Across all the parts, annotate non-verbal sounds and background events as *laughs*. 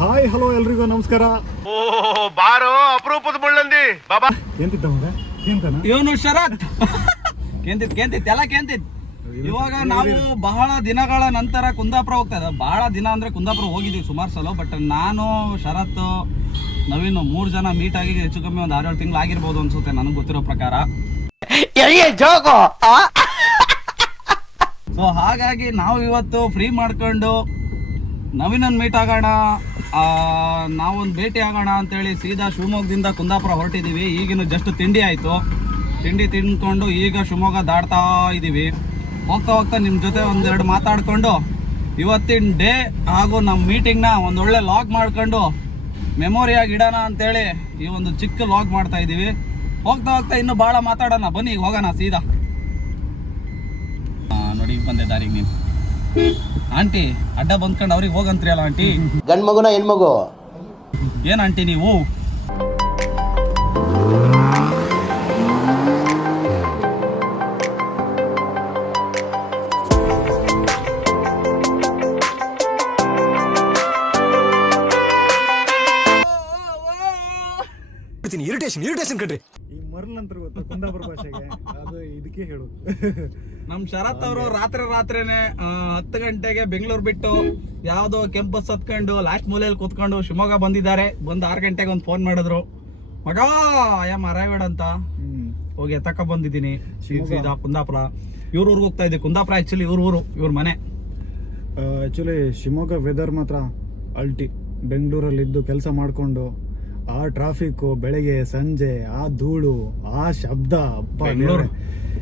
Hi hello ಎಲ್ರಿಗೂ ನಮಸ್ಕಾರ. ಓ ಬಾರೋ ಅಪರೂಪದ ಬುಳ್ಳಂದಿ ಬಾಬಾ. ಎಂತಿದ್ದ ಮಗ ಎಂತನ ಇವನು ಶರತ್. ಕೇಂತಿತ್ ಕೇಂತಿತ್ ಎಲ್ಲ ಕೇಂತಿತ್ ಇವಾಗ ನಾವು ಬಹಳ ದಿನಗಳ ನಂತರ ಕುಂದಾಪುರ ಹೋಗ್ತಾ ಇದ್ದ. ಬಹಳ ದಿನ ಅಂದ್ರೆ ಕುಂದಾಪುರ ಹೋಗಿದ್ದೀವಿ ಸುಮಾರು ಸಲ ಬಟ್ ನಾನು ಶರತ್ ನವೀನ್ ಮೂರು ಜನ ಮೀಟ್ ಆಗಿ ಹೆಚ್ಚು ಕಮ್ಮಿ ಒಂದು ಆರೇಳು ತಿಂಗಳು ಆಗಿರ್ಬೋದು ಅನ್ಸುತ್ತೆ ನನಗೆ ಗೊತ್ತಿರೋ ಪ್ರಕಾರ. ಹಾಗಾಗಿ ನಾವು ಇವತ್ತು ಫ್ರೀ ಮಾಡ್ಕೊಂಡು ನವೀನನ್ ಮೀಟ್ ಆಗೋಣ. ನಾವೊಂದು ಭೇಟಿ ಆಗೋಣ ಅಂತೇಳಿ ಸೀದಾ ಶಿವಮೊಗ್ಗದಿಂದ ಕುಂದಾಪುರ ಹೊರಟಿದ್ದೀವಿ ಈಗಿನ ಜಸ್ಟ್ ತಿಂಡಿ ಆಯಿತು. ತಿಂಡಿ ತಿನ್ಕೊಂಡು ಈಗ ಶಿವಮೊಗ್ಗ ದಾಟ್ತಾ ಇದ್ದೀವಿ ಹೋಗ್ತಾ ಹೋಗ್ತಾ ನಿಮ್ಮ ಜೊತೆ ಒಂದೆರಡು ಮಾತಾಡ್ಕೊಂಡು ಇವತ್ತಿನ ಡೇ ಹಾಗೂ ನಮ್ಮ ಮೀಟಿಂಗ್ನ ಒಂದೊಳ್ಳೆ ಲಾಗ್ ಮಾಡ್ಕೊಂಡು ಮೆಮೊರಿಯಾಗಿ ಇಡೋಣ ಅಂತೇಳಿ ಈ ಒಂದು ಚಿಕ್ಕ ಲಾಗ್ ಮಾಡ್ತಾ ಇದ್ದೀವಿ ಹೋಗ್ತಾ ಹೋಗ್ತಾ ಇನ್ನೂ ಭಾಳ ಮಾತಾಡೋಣ. ಬನ್ನಿ, ಹೋಗೋಣ ಸೀದಾ. ಈಗ ಬಂದೆ ದಾರಿಗೆ ನೀನು. ಆಂಟಿ ಅಡ್ಡ ಬಂದ್ಕೊಂಡು ಅವ್ರಿಗೆ ಹೋಗಂತ್ರಿ ಅಲ್ಲ ಆಂಟಿ? ಗಂಡ್ ಮಗುನ ಹೆಣ್ಮಗು? ಏನ್ ಆಂಟಿ ನೀವು? ಇರಿಟೇಷನ್ ಇರಿಟೇಷನ್ ಕಣ್ರಿ. ಈ ಮರ್ಲ್ ಅಂತ ಗೊತ್ತಾ? ಕುಂದಾಪುರ ಭಾಷೆಗೆ. ಅದು ಇದಕ್ಕೆ ಹೇಳೋದು. ನಮ್ ಶರತ್ ಅವರು ರಾತ್ರಿ ರಾತ್ರಿನೇ ಹತ್ತು ಗಂಟೆಗೆ ಬೆಂಗಳೂರು ಬಿಟ್ಟು ಯಾವ್ದೋ ಕೆಂಪಸ್ ಹತ್ಕೊಂಡು ಲಾಸ್ಟ್ ಮೂಲೆಯಲ್ಲಿ ಕೂತ್ಕೊಂಡು ಶಿವಮೊಗ್ಗ ಬಂದಿದ್ದಾರೆ. ಬಂದು ಆರು ಗಂಟೆಗೆ ಒಂದು ಫೋನ್ ಮಾಡಿದ್ರು. ಮಗ ಆಮ್ ಅರೈವಡ್ ಅಂತ. ಹೋಗಿ ಎತ್ತಕ ಬಂದಿದ್ದೀನಿ. ಶ್ರೀ ಸೀದಾ ಕುಂದಾಪುರ. ಇವ್ರ ಊರಿಗೆ ಹೋಗ್ತಾ ಇದ್ದೆ. ಕುಂದಾಪುರ ಆಕ್ಚುಲಿ ಇವ್ರ ಊರು ಇವ್ರ ಮನೆ. ಆ್ಯಕ್ಚುಲಿ ಶಿವಮೊಗ್ಗ ವೆದರ್ ಮಾತ್ರ ಅಲ್ಟಿ. ಬೆಂಗಳೂರಲ್ಲಿ ಇದ್ದು ಕೆಲಸ ಮಾಡಿಕೊಂಡು ಆ ಟ್ರಾಫಿಕ್ ಬೆಳಗ್ಗೆ ಸಂಜೆ ಆ ಧೂಳು ಆ ಶಬ್ದ ಅಪ್ಪ ಬೆಂಗಳೂರು.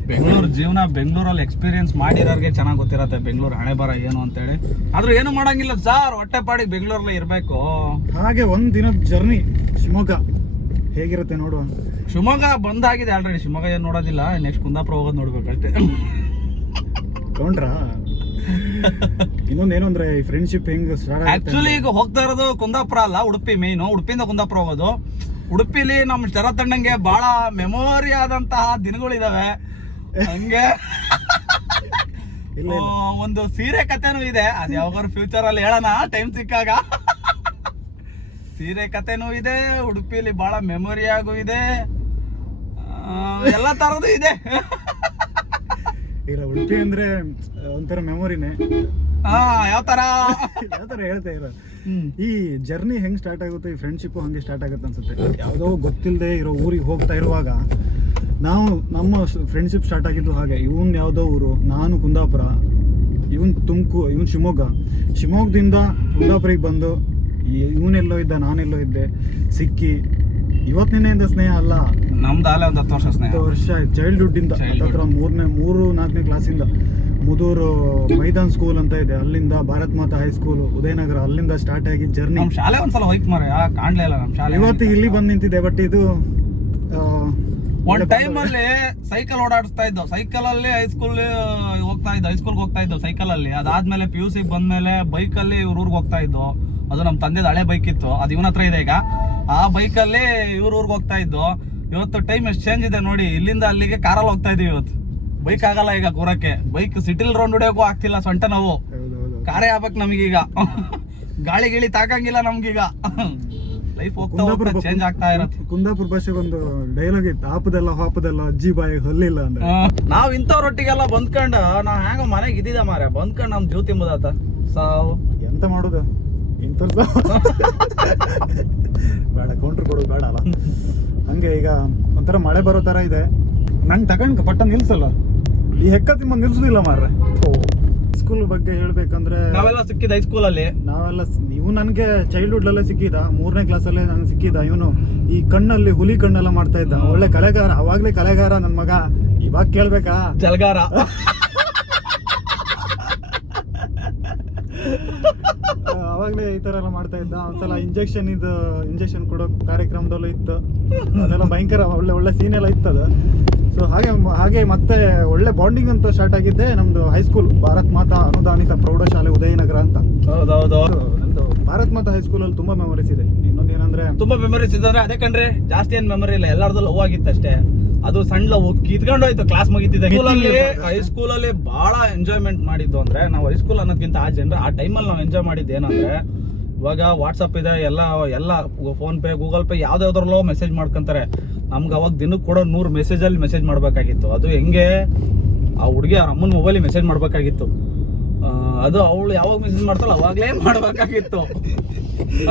ಬೆಂಗಳೂರು ಜೀವನ ಬೆಂಗಳೂರಲ್ಲಿ ಎಕ್ಸ್ಪೀರಿಯನ್ಸ್ ಮಾಡಿರೋರಿಗೆ ಚೆನ್ನಾಗಿ ಗೊತ್ತಿರತ್ತೆ ಬೆಂಗಳೂರು ಹಣೆ ಬರ ಏನು ಅಂತೇಳಿ. ಆದ್ರೂ ಏನು ಮಾಡಂಗಿಲ್ಲ ಸಾರ್ ಹೊಟ್ಟೆ ಪಾಡಿಗೆ ಬೆಂಗಳೂರಲ್ಲೇ ಇರಬೇಕು. ಹಾಗೆ ಒಂದ್ ದಿನದ ಜರ್ನಿ ಶಿವಮೊಗ್ಗ. ಹೇಗಿರುತ್ತೆ ನೋಡುವ. ಶಿವಮೊಗ್ಗ ಬಂದಾಗಿದೆ ಆಲ್ರೆಡಿ ಶಿವಮೊಗ್ಗ ಏನು ನೋಡೋದಿಲ್ಲ ನೆಕ್ಸ್ಟ್ ಕುಂದಾಪುರ ಹೋಗೋದು ನೋಡ್ಬೇಕಷ್ಟೇ. ತಗೊಂಡ್ರಾ *laughs* ಇನ್ನೊಂದೇನು ಅಂದ್ರೆ ಈ ಫ್ರೆಂಡ್ಶಿಪ್ ಹೆಂಗ್ ಸ್ಟಾರ್ಟ್ ಆಕ್ಚುಲಿ ಈಗ ಹೋಗ್ತಾ ಇರೋದು ಕುಂದಾಪುರ ಅಲ್ಲ ಉಡುಪಿ ಮೇಯ್ನು ಉಡುಪಿಯಿಂದ ಕುಂದಾಪುರ ಹೋಗೋದು. ಉಡುಪಿಲಿ ನಮ್ಮ ತಂಡಂಗೆ ಬಹಳ ಮೆಮೊರಿ ಆದಂತಹ ದಿನಗಳಿದಾವೆ. ಹಂಗೆ. ಒಂದು ಸೀರೆ ಕತೆನೂ ಇದೆ. ಅದು ಯಾವಾಗಾರು ಫ್ಯೂಚರ್ ಅಲ್ಲಿ ಹೇಳೋಣ ಟೈಮ್ ಸಿಕ್ಕಾಗ. ಸೀರೆ ಕಥೆನೂ ಇದೆ ಉಡುಪಿಲಿ ಬಹಳ ಮೆಮೊರಿ ಆಗು ಇದೆ. ಎಲ್ಲ ತರದು ಇದೆ. ಇಲ್ಲ ಉಡುಪಿ ಅಂದ್ರೆ ಒಂಥರ ಮೆಮೊರಿನೇ ಯಾವ ತರ? ಯಾವ ಥರ ಹೇಳ್ತಾ ಇರೋ? ಈ ಜರ್ನಿ ಹೆಂಗ್ ಸ್ಟಾರ್ಟ್ ಆಗುತ್ತೆ ಈ ಫ್ರೆಂಡ್ಶಿಪ್ ಹಂಗೆ ಸ್ಟಾರ್ಟ್ ಆಗುತ್ತೆ ಅನ್ಸುತ್ತೆ. ಯಾವುದೋ ಗೊತ್ತಿಲ್ಲದೆ ಇರೋ ಊರಿಗೆ ಹೋಗ್ತಾ ಇರುವಾಗ ನಾವು ನಮ್ಮ ಫ್ರೆಂಡ್ಶಿಪ್ ಸ್ಟಾರ್ಟ್ ಆಗಿದ್ದು ಹಾಗೆ ಇವನ್ ಯಾವುದೋ ಊರು ನಾನು ಕುಂದಾಪುರ ಇವನ್ ತುಮಕು ಇವನ್ ಶಿವಮೊಗ್ಗ. ಶಿವಮೊಗ್ಗದಿಂದ ಕುಂದಾಪುರಿಗೆ ಬಂದು ಇವನೆಲ್ಲೋ ಇದ್ದ ನಾನೆಲ್ಲೋ ಇದ್ದೆ ಸಿಕ್ಕಿ ಇವತ್ತಿನಿಂದ ಸ್ನೇಹ ಅಲ್ಲ ನಮ್ದು ಆಲೆ ಒಂದು ಹತ್ತು ವರ್ಷ ಸ್ನೇಹ. ಹತ್ತು ವರ್ಷ ಚೈಲ್ಡ್ಹುಡ್ ಇಂದ. Childhood. ಹತ್ರ ಮೂರನೇ ಮೂರು ನಾಲ್ಕನೇ ಕ್ಲಾಸಿಂದ ಮುದೂರು ಮೈದಾನ್ ಸ್ಕೂಲ್ ಅಂತ ಇದೆ. ಅಲ್ಲಿಂದ ಭಾರತ್ ಮಾತಾ ಹೈಸ್ಕೂಲ್ ಉದಯನಗರ ಅಲ್ಲಿಂದ ಸ್ಟಾರ್ಟ್ ಆಗಿ ಜರ್ನಿ ನಮ್ಮ ಶಾಲೆ ಒಂದ್ಸಲ ಹೋಯ್ತು ಮಾರೆ ಆ ಕಾಣ್ಲೇ ಇಲ್ಲ ನಮ್ಮ ಶಾಲೆ. ಇವತ್ತು ಇಲ್ಲಿ ಬಂದು ನಿಂತಿದೆ ಬಟ್ ಇದು ಒಂದು ಒಂದ್ ಟೈಮ್ ಅಲ್ಲಿ ಸೈಕಲ್ ಓಡಾಡಿಸ್ತಾ ಇದ್ದೋ. ಸೈಕಲ್ ಅಲ್ಲಿ ಹೈಸ್ಕೂಲ್ ಹೋಗ್ತಾ ಇದ್ದೋ. ಹೈಸ್ಕೂಲ್ ಹೋಗ್ತಾ ಇದ್ದೋ ಸೈಕಲ್ ಅಲ್ಲಿ. ಅದಾದ್ಮೇಲೆ ಪಿ ಯು ಸಿ ಬಂದ್ಮೇಲೆ ಬೈಕ್ ಅಲ್ಲಿ ಇವ್ರ ಊರ್ಗ್ ಹೋಗ್ತಾ ಇದ್ದೋ. ಅದು ನಮ್ಮ ತಂದೆದ ಹಳೆ ಬೈಕ್ ಇತ್ತು. ಅದು ಇವನ ಹತ್ರ ಇದೆ ಈಗ. ಆ ಬೈಕ್ ಅಲ್ಲಿ ಇವ್ರ ಊರಿಗೆ ಹೋಗ್ತಾ ಇದ್ದೋ. ಇವತ್ತು ಟೈಮ್ ಎಷ್ಟು ಚೇಂಜ್ ಇದೆ ನೋಡಿ. ಇಲ್ಲಿಂದ ಅಲ್ಲಿಗೆ ಕಾರಲ್ಲಿ ಹೋಗ್ತಾ ಇದೀವಿ ಇವತ್ತು. ಬೈಕ್ ಆಗಲ್ಲ ಈಗ ಕೂರಕ್ಕೆ ಬೈಕ್ ಸಿಟಿಲ್ ರೌಂಡ್ ಹೊಡಿಯೋಕ್ಕೂ ಆಗ್ತಿಲ್ಲ ಸೊಂಟ ನಾವು. ಕಾರೇ ಆಗ್ಬೇಕು ನಮಗೀಗ ಗಾಳಿ ಗಿಳಿ ತಾಕಂಗಿಲ್ಲ ನಮ್ಗೀಗ ಲೈಫ್ ಹೋಗ್ತಾ ಹೋಗ್ತಾ ಚೇಂಜ್ ಆಗ್ತಾ ಇರತ್ತೆ. ಕುಂದಾಪುರ ಭಾಷೆಗೆ ಒಂದು ಡೈಲಾಗ್ ಇತ್ತು. ಹಾಪದೆಲ್ಲ ಹಾಪದೆಲ್ಲ ಅಜ್ಜಿ ಬಾಯಿ ಹಲ್ಲಿಲ್ಲ ಅಂದ್ರೆ. ನಾವ್ ಇಂಥವ್ರೊಟ್ಟಿಗೆಲ್ಲ ಬಂದ್ಕೊಂಡು ನಾ ಹ್ಯಾಂಗ ಮನೆಗೆ ಇದ್ದಿದ್ದ ಮಾರ ಬಂದ್ಕೊಂಡ್ ನಮ್ ಜ್ಯೋತಿ ಮುದಾತ ಸಾವ್. ಎಂತ ಮಾಡೋದು? ಇಂಥ *laughs* ಬೇಡ ಕೌಂಟ್ರ್ ಕೊಡೋದು ಬೇಡ ಅಲ್ಲ. ಹಂಗೆ ಈಗ ಒಂಥರ ಮಳೆ ಬರೋ ತರ ಇದೆ. ನಂಗೆ ತಗೊಂಡ್ ಪಟ್ಟ ನಿಲ್ಸಲ್ಲ. ಈ ಹೆಕ್ಕ ತಿಮ್ಮ ನಿಲ್ಸುದಿಲ್ಲ ಮಾರ್ರೆ. ಸ್ಕೂಲ್ ಬಗ್ಗೆ ಹೇಳ್ಬೇಕಂದ್ರೆ ನಾವೆಲ್ಲ ಸಿಕ್ಕಿದ ಹೈಸ್ಕೂಲ್ ಅಲ್ಲಿ? ನಾವೆಲ್ಲ ಸ್- ಇವು ನನಗೆ ಚೈಲ್ಡ್ಹುಡ್ ಅಲ್ಲೇ ಸಿಕ್ಕಿದ. ಮೂರನೇ ಕ್ಲಾಸಲ್ಲೇ ನಾನು ಸಿಕ್ಕಿದ ಇವನು. ಈ ಕಣ್ಣಲ್ಲಿ ಹುಲಿ ಕಣ್ಣೆಲ್ಲ ಮಾಡ್ತಾ ಇದ್ದ. ಒಳ್ಳೆ ಕಲೆಗಾರ ಅವಾಗ್ಲೇ ಕಲೆಗಾರ ನನ್ನ ಮಗ. ಇವಾಗ ಕೇಳ್ಬೇಕಾ? ಜಲಗಾರ. *laughs* ಅವಾಗ್ಲೇ ಈ ತರ ಎಲ್ಲ ಮಾಡ್ತಾ ಇದ್ದ. ಒಂದ್ಸಲ ಇಂಜೆಕ್ಷನ್ ಇದು ಇಂಜೆಕ್ಷನ್ ಕೊಡೋ ಕಾರ್ಯಕ್ರಮದಲ್ಲೂ ಇತ್ತು. ಅದೆಲ್ಲ ಭಯಂಕರ ಒಳ್ಳೆ ಒಳ್ಳೆ ಸೀನ್ ಎಲ್ಲ ಅದು. ಸೊ ಹಾಗೆ ಹಾಗೆ ಮತ್ತೆ ಒಳ್ಳೆ ಬಾಂಡಿಂಗ್ ಅಂತ ಸ್ಟಾರ್ಟ್ ಆಗಿದ್ದೆ ನಮ್ದು ಹೈಸ್ಕೂಲ್ ಭಾರತ್ ಮಾತಾ ಅನುದಾನಿತ ಪ್ರೌಢಶಾಲೆ ಉದಯನಗರ ಅಂತ. ನಂದು ಭಾರತ್ ಮಾತಾ ಹೈಸ್ಕೂಲ್ ಅಲ್ಲಿ ತುಂಬಾ ಮೆಮೊರೀಸ್ ಇದೆ. ಇನ್ನೊಂದು ಏನಂದ್ರೆ ತುಂಬಾ ಮೆಮೊರೀಸ್ ಇದ್ರೆ ಅದೇ ಕಂಡ್ರೆ ಜಾಸ್ತಿ ಏನ್ ಮೆಮೊರಿ ಇಲ್ಲ. ಎಲ್ಲಾರ್ದು ಲವ್ ಆಗಿತ್ತು ಅಷ್ಟೇ. ಅದು ಸಣ್ಣ ಲವ್ ಕಿತ್ಕೊಂಡು ಹೋಯ್ತು ಕ್ಲಾಸ್ ಅಲ್ಲಿ ಹೈಸ್ಕೂಲಲ್ಲಿ ಬಹಳ ಎಂಜಾಯ್ಮೆಂಟ್ ಮಾಡಿದ್ದು ಅಂದ್ರೆ ನಾವು ಹೈಸ್ಕೂಲ್ ಅನ್ನೋದ್ಕಿಂತ ಆ ಜನರ ಆ ಟೈಮಲ್ಲಿ ನಾವು ಎಂಜಾಯ್ ಮಾಡಿದ್ದು ಏನಂದ್ರೆ ಇವಾಗ ವಾಟ್ಸಪ್ ಇದೆ ಎಲ್ಲ ಎಲ್ಲ ಫೋನ್ ಪೇ ಗೂಗಲ್ ಪೇ ಯಾವ್ದಾವ್ದ್ರಲ್ಲೋ ಮೆಸೇಜ್ ಮಾಡ್ಕೊಂತಾರೆ. ನಮ್ಗೆ ಅವಾಗ ದಿನಕ್ಕೆ ಕೊಡೋ ನೂರು ಮೆಸೇಜಲ್ಲಿ ಮೆಸೇಜ್ ಮಾಡಬೇಕಾಗಿತ್ತು. ಅದು ಹೆಂಗೆ ಆ ಹುಡುಗಿ ಅವ್ರ ಅಮ್ಮನ ಮೊಬೈಲಿಗೆ ಮೆಸೇಜ್ ಮಾಡಬೇಕಾಗಿತ್ತು. ಅದು ಅವಳು ಯಾವಾಗ ಮೆಸೇಜ್ ಮಾಡ್ತಾಳೆ ಅವಾಗಲೇ *laughs* ಮಾಡಬೇಕಾಗಿತ್ತು.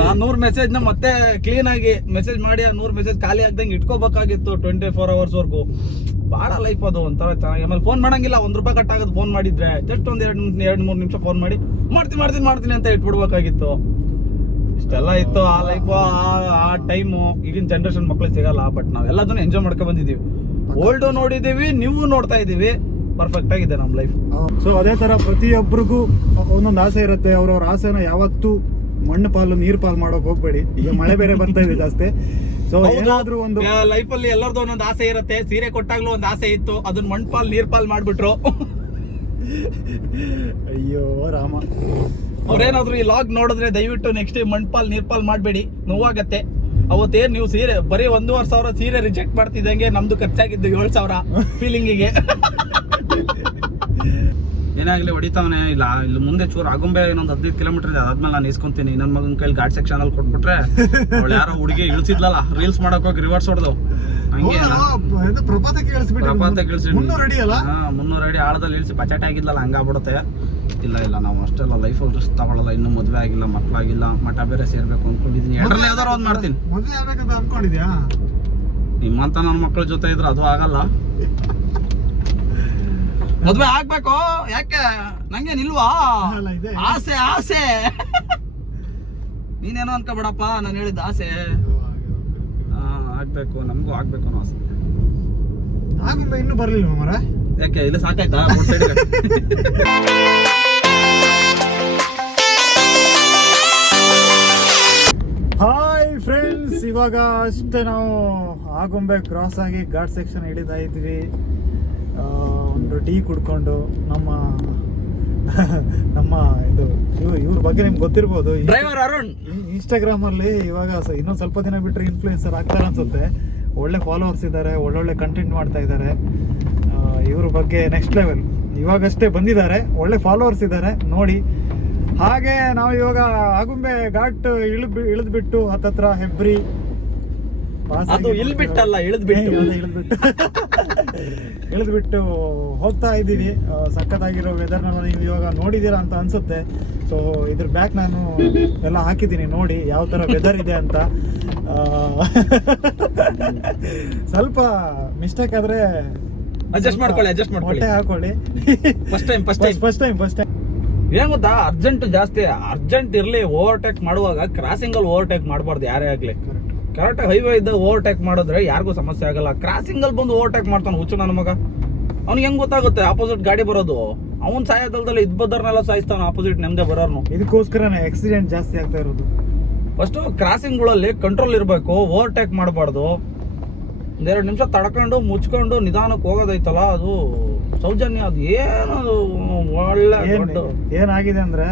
ಆ ನೂರು ಮೆಸೇಜ್ನ ಮತ್ತೆ ಕ್ಲೀನಾಗಿ ಮೆಸೇಜ್ ಮಾಡಿ ಆ ನೂರು ಮೆಸೇಜ್ ಖಾಲಿ ಆಗ್ದಂಗೆ ಇಟ್ಕೋಬೇಕಾಗಿತ್ತು ಟ್ವೆಂಟಿ ಫೋರ್ ಅವರ್ಸ್ವರೆಗೂ ಭಾಳ ಲೈಫ್ ಅದು ಒಂಥರ ಚೆನ್ನಾಗಿ. ಆಮೇಲೆ ಫೋನ್ ಮಾಡಂಗಿಲ್ಲ ಒಂದು ರೂಪಾಯಿ ಕಟ್ ಆಗೋದು ಫೋನ್ ಮಾಡಿದ್ರೆ ಜಸ್ಟ್ ಒಂದು ಎರಡು ಎರಡು ಮೂರು ನಿಮಿಷ ಫೋನ್ ಮಾಡಿ ಮಾಡ್ತೀನಿ ಮಾಡ್ತೀನಿ ಮಾಡ್ತೀನಿ ಅಂತ ಇಟ್ಬಿಡ್ಬೇಕಾಗಿತ್ತು. ಇಷ್ಟೆಲ್ಲ ಇತ್ತು ಆ ಲೈಫ್ ಆ ಟೈಮು ಈಗಿನ ಜನ್ರೇಷನ್ ಮಕ್ಳಿಗೆ ಸಿಗಲ್ಲ ಬಟ್ ನಾವೆಲ್ಲದನ್ನು ಎಂಜಾಯ್ ಮಾಡ್ಕೊಂಡ್ ಬಂದಿದ್ದೀವಿ. ಓಲ್ಡು ನೋಡಿದ್ದೀವಿ ನೀವು ನೋಡ್ತಾ ಇದ್ದೀವಿ ಪರ್ಫೆಕ್ಟ್ ಆಗಿದೆ ನಮ್ಮ ಲೈಫ್ ಸೊ ಅದೇ ತರ ಪ್ರತಿಯೊಬ್ಬರಿಗೂ ಒಂದೊಂದು ಆಸೆ ಇರುತ್ತೆ. ಅವ್ರವ್ರ ಆಸೆನ ಯಾವತ್ತೂ ಮಣ್ಣು ಪಾಲು ನೀರ್ ಪಾಲು ಮಾಡೋಕ್ ಹೋಗ್ಬೇಡಿ. ಈಗ ಮಳೆ ಬೇರೆ ಬರ್ತಾ ಇದೆ ಜಾಸ್ತಿ. ಸೊ ಏನಾದ್ರೂ ಒಂದು ಲೈಫ್ ಅಲ್ಲಿ ಎಲ್ಲರದ್ದು ಒಂದೊಂದು ಆಸೆ ಇರುತ್ತೆ. ಸೀರೆ ಕೊಟ್ಟಾಗ್ಲೂ ಒಂದು ಆಸೆ ಇತ್ತು. ಅದನ್ನ ಮಣ್ಣು ಪಾಲ್ ನೀರ್ ಪಾಲ್ ಮಾಡ್ಬಿಟ್ರು. ಅಯ್ಯೋ ರಾಮ. ಅವ್ರೇನಾದ್ರು ಈ ಲಾಗ್ ನೋಡಿದ್ರೆ ದಯವಿಟ್ಟು ನೆಕ್ಸ್ಟ್ ಮಣ್ ಪಾಲ್ ನೀರ್ ಪಾಲ್ ಮಾಡಬೇಡಿ. ನೋವಾಗತ್ತೆ. ಅವತ್ತೇನು ನೀವು ಸೀರೆ ಬರೀ ಒಂದೂವರೆ ಸಾವಿರ ಸೀರೆ ರಿಜೆಕ್ಟ್ ಮಾಡ್ತಿದ್ದಂಗೆ ನಮ್ದು ಖರ್ಚಾಗಿದ್ದು ಏಳು ಸಾವಿರ. ಫೀಲಿಂಗಿಗೆ ಏನಾಗ್ಲಿ ಹೊಡಿತಾವನೆ. ಇಲ್ಲ ಇಲ್ಲಿ ಮುಂದೆ ಚೂರು ಆಗುಂಬೆ ಇನ್ನೊಂದು ಹದಿನೈದು ಕಿಲೋಮೀಟರ್ ಇದೆ ಅದಾದ್ಮೇಲೆ ನಾನು ಇಸ್ಕೊಂತೀನಿ ನನ್ನ ಮಗನ ಕೈಲಿ ಗಾಡ್ ಸೆಕ್ಷನ್ ಅಲ್ಲಿ ಕೊಟ್ಬಿಟ್ರೆ ಅವ್ಳು ಯಾರೋ ಹುಡುಗಿ ಇಳಿಸಿದ್ಲಲ್ಲ ರೀಲ್ಸ್ ಮಾಡಕ್ ಹೋಗಿ ರಿವರ್ಸ್ ಹೊಡೆದು ಹಂಗೆ ಪ್ರಪಾತ ಇಳಿಸಿ ಮುನ್ನೂರು ಅಡಿ ಅಲ್ಲ? ಹಾ ಮುನ್ನೂರು ಅಡಿ ಆಳದಲ್ಲಿ ಇಳಿಸಿ ಪಚಾಟೆ ಆಗಿದ್ಲಲ್ಲ ಹಂಗಾಗ್ಬಿಡುತ್ತೆ. ಇಲ್ಲ ಇಲ್ಲ ನಾವು ಅಷ್ಟೆಲ್ಲ ಅಲ್ಲಿ ರಿಸ್ಕ್ ತಗೊಳ್ಳಲ್ಲ ಇನ್ನೂ ಮದುವೆ ಆಗಿಲ್ಲ ಮಕ್ಕಳಾಗಿಲ್ಲ ಮಠ ಬೇರೆ ಸೇರ್ಬೇಕು ಅನ್ಕೊಂಡಿದ್ದೀನಿ. ಎರಡರಲ್ಲಿ ಯಾವ್ದಾರು ಒಂದು ಮಾಡ್ತೀನಿ. ಮದುವೆ ಆಗ್ಬೇಕಂತ ಅನ್ಕೊಂಡಿದ್ಯಾ? ನಿಮ್ಮಂತ ನನ್ನ ಮಕ್ಕಳ ಜೊತೆ ಇದ್ರೆ ಅದು ಆಗಲ್ಲ. ಮದ್ವೆ ಆಗ್ಬೇಕು. ಯಾಕೆ? ನಂಗೆ ನಿಲ್ವಾ. ಆಸೆ ಆಸೆ. ನೀನೇನೋ ಅನ್ಕೋಬೇಡಪ್ಪ ನಾನು ಹೇಳಿದ ಆಸೆ. ಆಗ್ಬೇಕು. ನಮಗೂ ಆಗ್ಬೇಕು ಅನ್ನೋ ಆಸೆ. ಆಗುಂಬೆ ಇನ್ನೂ ಬರ್ಲಿಲ್ಲ ಮರ ಯಾಕೆ? ಇಲ್ಲ ಸಾಕಾಯ್ತಾ? ಹಾಯ್ ಫ್ರೆಂಡ್ಸ್ ಇವಾಗ ಅಷ್ಟೇ ನಾವು ಆಗುಂಬೆ ಕ್ರಾಸ್ ಆಗಿ ಘಾಟ್ ಸೆಕ್ಷನ್ ಹಿಡಿತಾ ಇದ್ವಿ. ಒಂದು ಟೀ ಕುಡ್ಕೊಂಡು ನಮ್ಮ *laughs* ನಮ್ಮ ಇದು ಇವ್ ಇವ್ರ ಬಗ್ಗೆ ನಿಮ್ಗೆ ಗೊತ್ತಿರ್ಬೋದು. ಡ್ರೈವರ್ ಅರುಣ್! ಇನ್ಸ್ಟಾಗ್ರಾಮ್ ಅಲ್ಲಿ ಇವಾಗ ಇನ್ನೊಂದು ಸ್ವಲ್ಪ ದಿನ ಬಿಟ್ಟರೆ ಇನ್ಫ್ಲೂಯೆನ್ಸರ್ ಆಗ್ತಾರೆ ಅನ್ಸುತ್ತೆ. ಒಳ್ಳೆ ಫಾಲೋವರ್ಸ್ ಇದ್ದಾರೆ ಒಳ್ಳೊಳ್ಳೆ ಕಂಟೆಂಟ್ ಮಾಡ್ತಾ ಇದ್ದಾರೆ ಇವ್ರ ಬಗ್ಗೆ ನೆಕ್ಸ್ಟ್ ಲೆವೆಲ್ ಇವಾಗಷ್ಟೇ ಬಂದಿದ್ದಾರೆ ಒಳ್ಳೆ ಫಾಲೋವರ್ಸ್ ಇದ್ದಾರೆ ನೋಡಿ. ಹಾಗೆ ನಾವು ಇವಾಗ ಆಗುಂಬೆ ಘಾಟ್ ಇಳಿದ್ ಇಳಿದ್ಬಿಟ್ಟು ಹತ್ತತ್ರ ಹೆಬ್ರಿ ಅದು ಬಿಟ್ಟು ಇಳಿದ್ಬಿಟ್ಟು. *laughs* ಇಳಿದ್ಬಿಟ್ಟು ಹೋಗ್ತಾ ಇದ್ದೀವಿ. ಸಖತ್ತಾಗಿರೋ ವೆದರ್ನ ನೀವು ಇವಾಗ ನೋಡಿದ್ದೀರಾ ಅಂತ ಅನ್ಸುತ್ತೆ. ಸೊ ಇದ್ರ ಬ್ಯಾಕ್ ನಾನು ಎಲ್ಲ ಹಾಕಿದ್ದೀನಿ ನೋಡಿ ಯಾವ ಥರ ವೆದರ್ ಇದೆ ಅಂತ. ಸ್ವಲ್ಪ ಮಿಸ್ಟೇಕ್ ಆದರೆ ಅಡ್ಜಸ್ಟ್ ಮಾಡ್ಕೊಳ್ಳಿ ಅಡ್ಜಸ್ಟ್ ಮಾಡ್ಕೊಳ್ಳಿ. ಹೊಟ್ಟೆ ಹಾಕೊಳ್ಳಿ. First time first time first time first time ಏನ್ ಗೊತ್ತಾ? ಅರ್ಜೆಂಟ್ ಜಾಸ್ತಿ ಅರ್ಜೆಂಟ್ ಇರ್ಲಿ ಓವರ್ಟೇಕ್ ಮಾಡುವಾಗ ಕ್ರಾಸಿಂಗ್ ಅಲ್ಲಿ ಓವರ್ಟೇಕ್ ಮಾಡಬಾರ್ದು ಯಾರೇ ಆಗ್ಲಿ. ಕರೆಕ್ಟ್ ಹೈವೇ ಇದ್ದ ಓವರ್ಟೇಕ್ ಮಾಡಿದ್ರೆ ಯಾರಿಗೂ ಸಮಸ್ಯೆ ಆಗಲ್ಲ. ಕ್ರಾಸಿಂಗ್ ಅಲ್ಲಿ ಬಂದು ಓವರ್ಟೇಕ್ ಮಾಡ್ತಾನೆ ಹುಚ್ಚು ನನ್ನ ಮಗ. ಅವ್ನಿಗೆ ಹೆಂಗ್ ಗೊತ್ತಾಗುತ್ತೆ? ಆಪೋಸಿಟ್ ಗಾಡಿ ಬರೋದು. ಅವನ್ ಸಾಯದಲ್ಲಿ ಇದ್ ಬದ್ದರ್ನೆಲ್ಲ ಸಾಯಿಸ್ತಾನ ಆಪೋಸಿಟ್ ನೆಮ್ಮದಿ ಬರೋರ್ನು. ಇದಕ್ಕೋಸ್ಕರನೇ ಆಕ್ಸಿಡೆಂಟ್ ಜಾಸ್ತಿ ಆಗ್ತಾ ಇರೋದು. ಫಸ್ಟ್ ಕ್ರಾಸಿಂಗ್ಗಳಲ್ಲಿ ಕಂಟ್ರೋಲ್ ಇರಬೇಕು ಓವರ್ಟೇಕ್ ಮಾಡಬಾರ್ದು. ಒಂದೆರಡು ನಿಮಿಷ ತಡ್ಕೊಂಡು ಮುಚ್ಕೊಂಡು ನಿಧಾನಕ್ಕೆ ಹೋಗೋದೈತಲ್ಲ ಅದು ಸೌಜನ್ಯ ಅದು ಏನದು ಒಳ್ಳೆ ಏನ್ ಏನಾಗಿದೆ ಅಂದ್ರೆ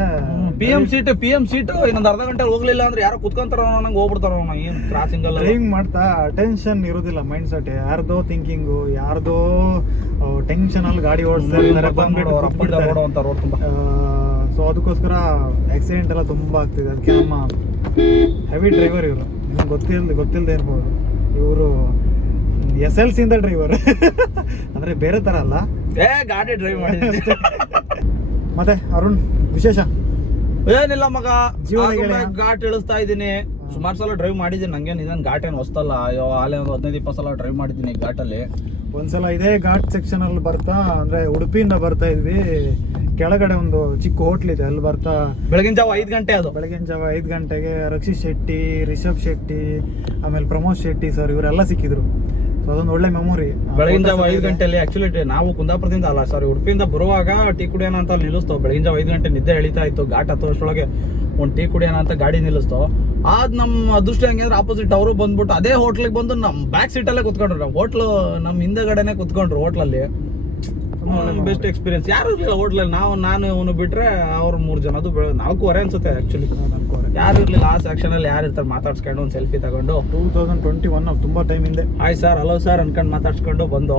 P M seat P M seat ಇನ್ನೊಂದು ಅರ್ಧ ಗಂಟೆ ಹೋಗ್ಲಿಲ್ಲ ಅಂದ್ರೆ ಯಾರೋ ಕುತ್ಕೊಂತಾರ ನಂಗೆ ಹೋಗ್ಬಿಡ್ತಾರ ಏನು ಕ್ರಾಸಿಂಗ್ ಅಲ್ಲ ಡ್ರೈವಿಂಗ್ ಮಾಡ್ತಾ ಅಟೆನ್ಷನ್ ಇರೋದಿಲ್ಲ ಮೈಂಡ್ ಸೆಟ್ ಯಾರ್ದೋ ಥಿಂಕಿಂಗು ಯಾರ್ದೋ ಟೆನ್ಷನ್ ಅಲ್ಲಿ ಗಾಡಿ ಓಡಿಸ್ತಾರೆ ಸೊ ಅದಕ್ಕೋಸ್ಕರ ಆಕ್ಸಿಡೆಂಟ್ ಎಲ್ಲ ತುಂಬಾ ಆಗ್ತಿದೆ. ಅದಕ್ಕೆ ನಮ್ಮ ಹೆವಿ ಡ್ರೈವರ್ ಇವರು. ನಿಮ್ಗೆ ಗೊತ್ತಿಲ್ಲ ಗೊತ್ತಿಲ್ಲದೆ ಇರ್ಬೋದು. ಇವರು ಎಸ್ ಎಲ್ ಸಿಯಿಂದ ಡ್ರೈವರ್ ಅಂದ್ರೆ ಬೇರೆ ತರ ಅಲ್ಲ. ಏ ಗಾಡಿ ಡ್ರೈವ್ ಮಾಡಿ ಮತ್ತೆ ಅರುಣ್ ವಿಶೇಷ? ಏನಿಲ್ಲ ಮಗ. ಘಾಟ್ ಇಳಿಸ್ತಾ ಇದ್ದೀನಿ. ಸುಮಾರು ಸಲ ಡ್ರೈವ್ ಮಾಡಿದ್ದೀನಿ ನಂಗೆ ಇದನ್ನ ಘಾಟ್ ಏನು ಹೊಸ್ತಲ್ಲ. ಅಯ್ಯೋ ಆಲೆ ಒಂದು ಹದಿನೈದು ಇಪ್ಪತ್ತು ಸಲ ಡ್ರೈವ್ ಮಾಡಿದ್ದೀನಿ ಘಾಟ್ ಘಾಟಲ್ಲಿ. ಒಂದ್ಸಲ ಇದೇ ಘಾಟ್ ಸೆಕ್ಷನ್ ಅಲ್ಲಿ ಬರ್ತಾ ಅಂದ್ರೆ ಉಡುಪಿಯಿಂದ ಬರ್ತಾ ಇದ್ವಿ. ಕೆಳಗಡೆ ಒಂದು ಚಿಕ್ಕ ಹೋಟ್ಲ್ ಇದೆ ಅಲ್ಲಿ ಬರ್ತಾ. ಬೆಳಗಿನ ಜಾವ ಐದು ಗಂಟೆ ಅದು. ಬೆಳಗಿನ ಜಾವ ಐದು ಗಂಟೆಗೆ ರಕ್ಷಿತ್ ಶೆಟ್ಟಿ ರಿಷಬ್ ಶೆಟ್ಟಿ ಆಮೇಲೆ ಪ್ರಮೋದ್ ಶೆಟ್ಟಿ ಸರ್ ಇವರೆಲ್ಲ ಸಿಕ್ಕಿದ್ರು. ಸೊ ಅದೊಂದು ಒಳ್ಳೆ ಮೆಮೊರಿ ಬೆಳಗಿನ ಜಾವ ಐದು ಗಂಟೆಯಲ್ಲಿ ಆಕ್ಚುಲಿ ನಾವು ಕುಂದಾಪುರದಿಂದ ಅಲ್ಲ ಸಾರಿ ಉಡುಪಿಯಿಂದ ಬರುವಾಗ ಟೀ ಕುಡಿಯೋಣ ಅಂತ ಅಲ್ಲಿ ನಿಲ್ಲಿಸ್ತೋ. ಬೆಳಗಿನ ಜಾವ ಐದು ಗಂಟೆ ನಿದ್ದೆ ಎಳಿತಾ ಇತ್ತು ಘಾಟ್ ಹತ್ತೋಷ್ಟೊಳಗೆ ಒಂದು ಟೀ ಕುಡಿಯೋಣ ಅಂತ ಗಾಡಿ ನಿಲ್ಲಿಸ್ತೋ. ಆದ್ ನಮ್ಮ ಅದೃಷ್ಟ ಹೆಂಗಂದ್ರೆ ಆಪೋಸಿಟ್ ಅವರು ಬಂದ್ಬಿಟ್ಟು ಅದೇ ಹೋಟ್ಲಿಗೆ ಬಂದು ನಮ್ಮ ಬ್ಯಾಕ್ ಸೀಟಲ್ಲೇ ಕುತ್ಕೊಂಡ್ರು. ನಾವು ಹೋಟ್ಲು ನಮ್ಮ ಹಿಂದೆಗಡೆನೆ ಕುತ್ಕೊಂಡ್ರು ಹೋಟ್ಲಲ್ಲಿ ಬೆಸ್ಟ್ ಎಕ್ಸ್ಪೀರಿಯನ್ಸ್ ಯಾರು ಇರ್ಲಿಲ್ಲ ಹೋಟ್ಲಲ್ಲಿ ನಾವು ನಾನು ಅವನು ಬಿಟ್ರೆ ಅವ್ರು ಮೂರು ಜನ. ಅದು ಬೆಳ- ನಾಲ್ಕೂವರೆ ಅನ್ಸುತ್ತೆ ಆಕ್ಚುಲಿ ಯಾರು ಇರ್ಲಿಲ್ಲ ಆ ಸೆಕ್ಷನ್ ಅಲ್ಲಿ ಯಾರು ಇರ್ತಾರೆ ಮಾತಾಡ್ಸ್ಕೊಂಡು ಒಂದು ಸೆಲ್ಫಿ ತಗೊಂಡು. ಟೂ ತೌಸಂಡ್ ಟ್ವೆಂಟಿ ಒನ್ ತುಂಬಾ ಟೈಮ್ ಹಿಂದೆ. ಹಾಯ್ ಸರ್ ಹಲೋ ಸರ್ ಅನ್ಕೊಂಡು ಮಾತಾಡ್ಸ್ಕೊಂಡು ಬಂದು.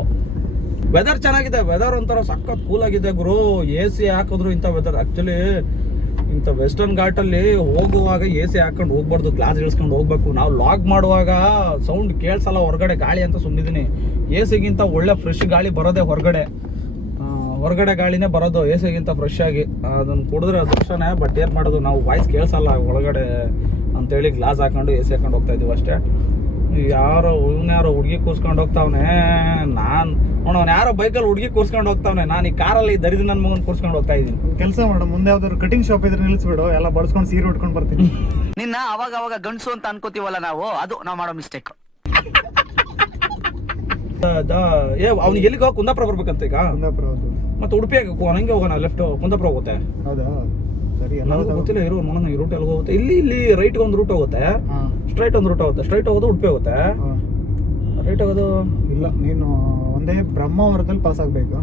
ವೆದರ್ ಚೆನ್ನಾಗಿದೆ ವೆದರ್ ಒಂಥರ ಸಖತ್ ಕೂಲ್ ಆಗಿದೆ ಗುರು. ಎ ಸಿ ಹಾಕಿದ್ರು ಇಂಥ ವೆದರ್ ಆಕ್ಚುಲಿ ಇಂಥ ವೆಸ್ಟರ್ನ್ ಘಾಟಲ್ಲಿ ಹೋಗುವಾಗ ಎ ಸಿ ಹಾಕೊಂಡು ಹೋಗ್ಬಾರ್ದು ಗ್ಲಾಸ್ ಇಳಿಸ್ಕೊಂಡು ಹೋಗ್ಬೇಕು. ನಾವು ಲಾಗ್ ಮಾಡುವಾಗ ಸೌಂಡ್ ಕೇಳಿಸಲ್ಲ ಹೊರಗಡೆ ಗಾಳಿ ಅಂತ ಸುಮ್ಮನಿದ್ದೀನಿ ಎ ಸಿಗಿಂತ ಒಳ್ಳೆ ಫ್ರೆಶ್ ಗಾಳಿ ಬರೋದೇ ಹೊರಗಡೆ. ಹೊರಗಡೆ ಗಾಳಿನೇ ಬರೋದು ಎ ಸಿಗಿಂತ ಫ್ರೆಶ್ ಆಗಿ ಅದನ್ನು ಕುಡಿದ್ರೆ ಅದೃಷ್ಟನೇ ಬಟ್ ಏನು ಮಾಡೋದು ನಾವು ವಾಯ್ಸ್ ಕೇಳಿಸಲ್ಲ ಒಳಗಡೆ ಅಂತೇಳಿ ಗ್ಲಾಸ್ ಹಾಕೊಂಡು ಎ ಸಿ ಹಾಕೊಂಡು ಹೋಗ್ತಾ ಇದೀವಿ ಅಷ್ಟೇ. ಯಾರೋ ಇವ್ನ ಯಾರೋ ಹುಡುಗಿ ಕೂರ್ಸ್ಕೊಂಡು ಹೋಗ್ತಾವನೆ ನಾನು ಅವ್ನು ಯಾರೋ ಬೈಕಲ್ಲಿ ಹುಡುಗಿ ಕೂರ್ಸ್ಕೊಂಡು ಹೋಗ್ತಾವನೆ ನಾನು ಈ ಕಾರಲ್ಲಿ ದರಿದ ನನ್ನ ಮಗನ ಕೂರ್ಸ್ಕೊಂಡು ಹೋಗ್ತಾ ಇದ್ದೀನಿ. ಕೆಲಸ ಮಾಡು ಮುಂದೆ ಯಾವ್ದಾದ್ರು ಕಟಿಂಗ್ ಶಾಪ್ ಇದ್ರೆ ನಿಲ್ಲಿಸ್ಬಿಡು ಎಲ್ಲ ಬಡ್ಸ್ಕೊಂಡು ಸೀರೆ ಉಟ್ಕೊಂಡು ಬರ್ತೀನಿ. *laughs* ನಿನ್ನ ಅವಾಗ ಅವಾಗ ಗಂಡಸು ಅಂತ ಅನ್ಕೋತೀವಲ್ಲ ನಾವು ಅದು ನಾವು ಮಾಡೋ ಮಿಸ್ಟೇಕ್ ಅವ್ನಿಗೆ ಎಲ್ಲಿಗೆ ಹೋಗಿ ಕುಂದಾಪುರ ಬರ್ಬೇಕಂತ ಈಗ? ಕುಂದಾಪುರ ಮತ್ತೆ ಉಡುಪಿಯಾಗ ಹಂಗೆ ಹೋಗೋಣ ಲೆಫ್ಟ್ ಕುಂದಾಪುರ ಹೋಗುತ್ತೆ. ಹೌದಾ? ಸರಿ ಗೊತ್ತಿಲ್ಲ ಇರೋ ನೋಡೋಣ ಈ ರೂಟ್ ಎಲ್ಲಿ ಹೋಗುತ್ತೆ. ಇಲ್ಲಿ ಇಲ್ಲಿ ರೈಟ್ಗೆ ಒಂದು ರೂಟ್ ಹೋಗುತ್ತೆ. ಸ್ಟ್ರೈಟ್ ಒಂದು ರೂಟ್ ಹೋಗುತ್ತೆ. ಸ್ಟ್ರೈಟ್ ಹೋಗೋದು ಉಡುಪಿ ಹೋಗುತ್ತೆ. ರೈಟ್ ಹೋಗೋದು ಇಲ್ಲ ನೀನು ಒಂದೇ ಬ್ರಹ್ಮಾವರದಲ್ಲಿ ಪಾಸ್ ಆಗಬೇಕು.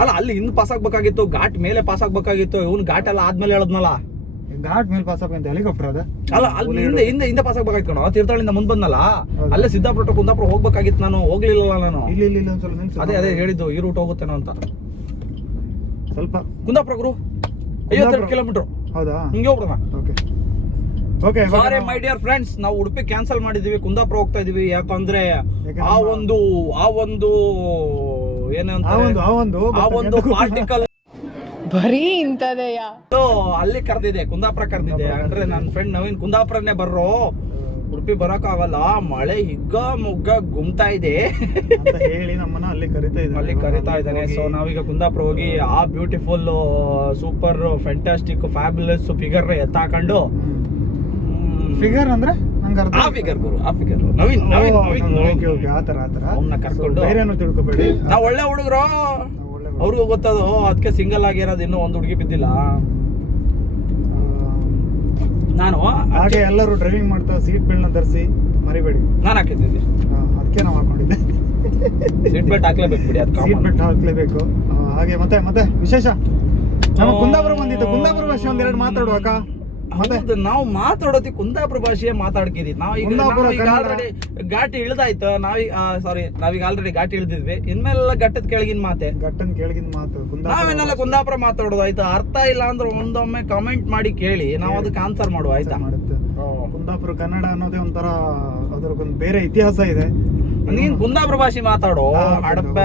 ಅಲ್ಲ ಅಲ್ಲಿ ಹಿಂದೆ ಪಾಸ್ ಆಗ್ಬೇಕಾಗಿತ್ತು ಘಾಟ್ ಮೇಲೆ ಪಾಸ್ ಆಗ್ಬೇಕಾಗಿತ್ತು ಇವ್ನು ಘಾಟ್ ಎಲ್ಲ ಆದ್ಮೇಲೆ ಹೇಳದ್ನಲ್ಲ. ಘಾಟ್ ಮೇಲೆ ಪಾಸ್ ಆಗ್ಬೇಕಂತ ಹೆಲಿಕಾಪ್ಟರ್ ಅದ? ಅಲ್ಲ ಅಲ್ಲಿ ಹಿಂದೆ ಹಿಂದೆ ಹಿಂದೆ ಪಾಸ್ ಆಗ್ಬೇಕಾಗಿತ್ತು ಕಣೋ. ತೀರ್ಥಹಳ್ಳಿಯಿಂದ ಮುಂದೆ ಬಂದಲ್ಲ. ಅಲ್ಲೇ ಸಿದ್ದಾಪುರ ಟು ಕುಂದಾಪುರ ಹೋಗ್ಬೇಕಾಗಿತ್ತು ನಾನು. ಹೋಗ್ಲಿಲ್ಲ ನಾನು. ಇಲ್ಲಿ ಇಲ್ಲಿ ಇಲ್ಲಿ ಒಂದ್ಸಲ ನಿಲ್ಸು ಅದೇ ಅದೇ ಹೇಳಿದ್ದು ಈ ರೂಟ್ ಹೋಗುತ್ತೇನೋ ಅಂತ. ಸ್ವಲ್ಪ. ಕುಂದಾಪುರ ಗುರು ಐವತ್ತೆರಡು ಕುಂದಾಪುರ. ಕಿಲೋಮೀಟರ್ ಹೌದಾ? ಹಿಂಗೆ ಹೋಗ್ಬಿಡೋಣ. Okay okay sorry my dear friends ನಾವು ಉಡುಪಿ ಕ್ಯಾನ್ಸಲ್ ಮಾಡಿದೀವಿ ಕುಂದಾಪುರ ಹೋಗ್ತಾ ಇದೀವಿ. ಯಾಕಂದ್ರೆ ಯಾಕೆ ಆ ಒಂದು ಆ ಒಂದು ಏನಂತ ಆ ಒಂದು ಆ ಒಂದು ಆ ಒಂದು ಪಾರ್ಟಿಕಲ್ ಬರೀ ಇಂಥದೆಯ? ಅಲ್ಲಿ ಕರೆದಿದೆ ಕುಂದಾಪುರ ಕರೆದಿದೆ. ಅಂದ್ರೆ ನನ್ನ ಫ್ರೆಂಡ್ ನವೀನ್ ಕುಂದಾಪುರನೇ ಬರ್ರೋ? ಉಡುಪಿ ಆಗಲ್ಲ ಮಳೆ ಹಿಗ್ಗ ಮುಗ್ಗ ಗುಮ್ತಾ ಇದೆ. ಅಂತ ಹೇಳಿ ನಮ್ಮನ್ನ ಅಲ್ಲಿ ಕರಿತಾ ಇದ್ದಾನೆ ಅಲ್ಲಿ ಕರಿತಾ ಇದ್ದಾನೆ. ಸೊ ನಾವೀಗ ಕುಂದಾಪುರ ಹೋಗಿ ಆ beautiful super fantastic fabulous figure ಎತ್ತಾಕೊಂಡು figure ಅಂದ್ರೆ? ಆ ಫಿಗರ್ ಗುರು ಆ figure Naveen Naveen Naveen okay okay ಆ ತರ ಆ ತರ ಕರ್ಕೊಂಡು ಬೇರೆ ತಿಳ್ಕೊಬೇಡಿ. ನಾವ್ ಒಳ್ಳೆ ಹುಡುಗರು. ಅವ್ರಿಗೂ ಗೊತ್ತದು ಅದಕ್ಕೆ ಸಿಂಗಲ್ ಆಗಿರೋದು ಇನ್ನೂ ಒಂದು ಹುಡುಗಿ ಬಿದ್ದಿಲ್ಲ. ನಾನು ಹಾಗೆ ಎಲ್ಲರೂ ಡ್ರೈವಿಂಗ್ ಮಾಡ್ತಾ ಸೀಟ್ ಬೆಲ್ಟ್ ಧರಿಸಿ ಮರಿಬೇಡಿ. ನಾನು ಹಾಕಿದ್ದೀನಿ. ಅದಕ್ಕೆ ನಾವು ಹಾಕೊಂಡಿದ್ದೆ. ಸೀಟ್ ಬೆಲ್ಟ್ ಹಾಕ್ಲೇಬೇಕು ಬಿಡಿ ಅದು ಸೀಟ್ ಬೆಲ್ಟ್ ಹಾಕ್ಲೇಬೇಕು. ಹಾಗೆ ಮತ್ತೆ ಮತ್ತೆ ವಿಶೇಷ? ನಮ್ಮ ಕುಂದಾಪುರ ಬಂದಿತ್ತು ಕುಂದಾಪುರ ಭಾಷೆ ಒಂದೆರಡು ಮಾತಾಡುವ ಅಕ್ಕ? ಹೌದು. ನಾವು ಮಾತಾಡೋದಿ ಕುಂದಾಪುರ ಭಾಷೆಯೇ ಮಾತಾಡ್ಕಿದೀವಿ ನಾವು ಈಗ ಈಗ. ಆಲ್ರೆಡಿ ಘಾಟಿ ಇಳ್ದಾಯ್ತು. ನಾವೀಗ ಸಾರಿ ನಾವೀಗ ಆಲ್ರೆಡಿ ಘಾಟಿ ಇಳಿದಿದ್ವಿ. ಇನ್ಮೇಲೆಲ್ಲ ಘಟ್ಟದ ಕೆಳಗಿನ ಮಾತೆ. ಘಟ್ಟನ ಕೆಳಗಿನ ಮಾತು ನಾವೇನೆಲ್ಲ ಕುಂದಾಪುರ ಮಾತಾಡೋದು ಆಯ್ತಾ? ಅರ್ಥ ಇಲ್ಲ ಅಂದ್ರೆ ಒಂದೊಮ್ಮೆ ಕಮೆಂಟ್ ಮಾಡಿ ಕೇಳಿ. ನಾವು ಅದಕ್ಕೆ ಆನ್ಸರ್ ಮಾಡುವ ಆಯ್ತಾ? ಮಾಡುತ್ತೆ. ಕುಂದಾಪುರ ಕನ್ನಡ ಅನ್ನೋದೇ ಒಂಥರ ಅದ್ರಗೊಂದು ಬೇರೆ ಇತಿಹಾಸ ಇದೆ. ನೀನ್ ಕುಂದಾಪುರ ಭಾಷೆ ಮಾತಾಡೋ ಆ, ಹಡಪ್ಪ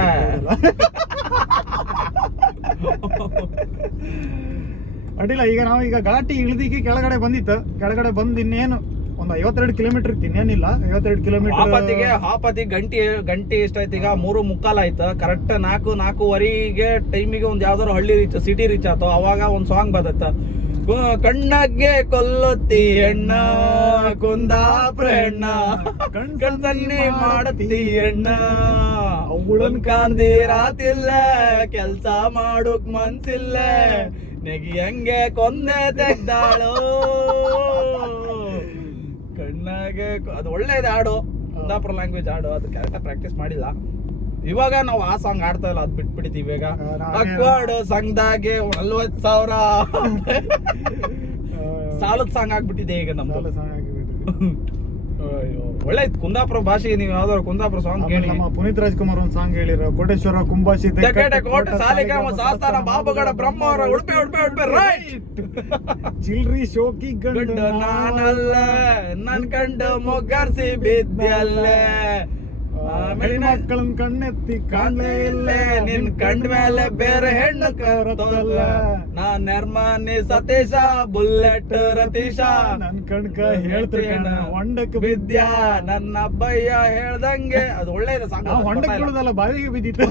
ಅಡ್ಡಿಲ್ಲ ಈಗ ನಾವು ಈಗ ಘಾಟಿ ಇಳಿದಿಕ್ಕೆ ಕೆಳಗಡೆ ಬಂದಿತ್ತು. ಕೆಳಗಡೆ ಬಂದು ಇನ್ನೇನು ಒಂದು ಐವತ್ತೆರಡು ಕಿಲೋಮೀಟರ್ ಇತ್ತು ಇನ್ನೇನಿಲ್ಲ. ಐವತ್ತೆರಡು ಕಿಲೋಮೀಟರ್ ಹಾಪತಿಗೆ ಹಾಪತಿ ಗಂಟೆ ಗಂಟೆ ಎಷ್ಟಾಯ್ತು ಈಗ? ಮೂರು ಮುಕ್ಕಾಲ್ ಆಯ್ತು. ಕರೆಕ್ಟ್ ನಾಲ್ಕು ನಾಲ್ಕೂವರೆಗೆ ಟೈಮಿಗೆ ಒಂದು ಯಾವ್ದಾರು ಹಳ್ಳಿ ರೀಚ್ ಸಿಟಿ ರೀಚ್ ಆಯ್ತು. ಅವಾಗ ಒಂದು ಸಾಂಗ್ ಬದತ್ತ ಕಣ್ಣಗೆ ಕೊಲ್ಲತ್ತಿ ಹೆಣ್ಣ ಕುಂದ ಹೆಣ್ಣ ಕಣ್ಸನ್ನೆ ಮಾಡತ್ತಿ ಹೆಣ್ಣ ಅವಳನ್ ಕಾಂದಿರಾತಿಲ್ಲ ಕೆಲ್ಸ ಮಾಡೋಕ್ ಮನ್ಸಿಲ್ಲ. ನೆಗಿ ಹಂಗೆ ಕೊಂದೆ ತೆಗ್ದಾಳು. ಕಣ್ಣಾಗೆ ಅದು ಒಳ್ಳೇದು ಹಾಡು. ಕುಂದಾಪುರ ಲ್ಯಾಂಗ್ವೇಜ್ ಹಾಡು ಅದು ಕರೆಕ್ಟಾಗಿ ಪ್ರಾಕ್ಟೀಸ್ ಮಾಡಿಲ್ಲ. ಇವಾಗ ನಾವು ಆ ಸಾಂಗ್ ಆಡ್ತಾ ಇಲ್ಲ ಅದ್ ಬಿಟ್ಬಿಡ್ತೀವಿ ಇವಾಗ. ಅಕ್ವಾಡು ಸಂಘದಾಗೆ ನಲ್ವತ್ ಸಾವಿರ *laughs* ಸಾಲದ ಸಾಂಗ್ ಆಗ್ಬಿಟ್ಟಿದೆ ಈಗ ನಮ್ದು. *laughs* ಒಳ್ಳೆ ಕುಂದಾಪುರ ಭಾಷೆ ನೀವು ಯಾವ್ದಾದ್ರು ಕುಂದಾಪುರ ಸಾಂಗ್ ಕೇಳಿ. ನಮ್ಮ ಪುನೀತ್ ರಾಜ್ಕುಮಾರ್ ಒಂದು ಸಾಂಗ್ ಹೇಳಿರೋ ಕೋಟೇಶ್ವರ ಕುಂಬಾಶಿ ತೆಕಟೆ ಕೋಟೆ ಸಾಲಿಗ್ರಾಮ ಸಾಸ್ತಾನ ಬಾಬುಗಡ ಬ್ರಹ್ಮವರ ಉಡುಪಿ ಉಡುಪಿ ಉಡುಪಿ ರೈಟ್. ಚಿಲ್ರಿ ಶೋಕಿ ಗಂಡ ನಾನಲ್ಲ ನನ್ ಕಂಡ ಮೊಗ್ಗಾರ್ಸಿ ಬಿದ್ದಲ್ಲೇ. ಮಕ್ಕಳನ್ ಕಣ್ಣೆತ್ತಿ ಕಾಣ್ಲೇ ಇಲ್ಲೇ. ನಿನ್ ಕಂಡ ಮೇಲೆ ಬೇರೆ ಹೆಣ್ಣು ಕರತಲ್ಲ ನಾ ನಿರ್ಮಾನಿ ಸತೀಶ ಬುಲೆಟ್ ರತೀಶ. ನನ್ ಕಣ್ಕ ಹೇಳ್ತೀನಿ ಕಣ ಹೊಂಡಕ್ಕೆ ಬಿದ್ಯಾ ನನ್ನ ಅಬ್ಬಯ್ಯ ಹೇಳ್ದಂಗೆ. ಅದು ಒಳ್ಳೆ ಹೊಂಡಕ್ ಸಾಂಗ್. ನಾವು ಹೊಂಡಕ್ಕೆ ಬೀಳುದಲ್ಲ ಬಾವಿಗೆ ಬಿದ್ದಿತ್ತು.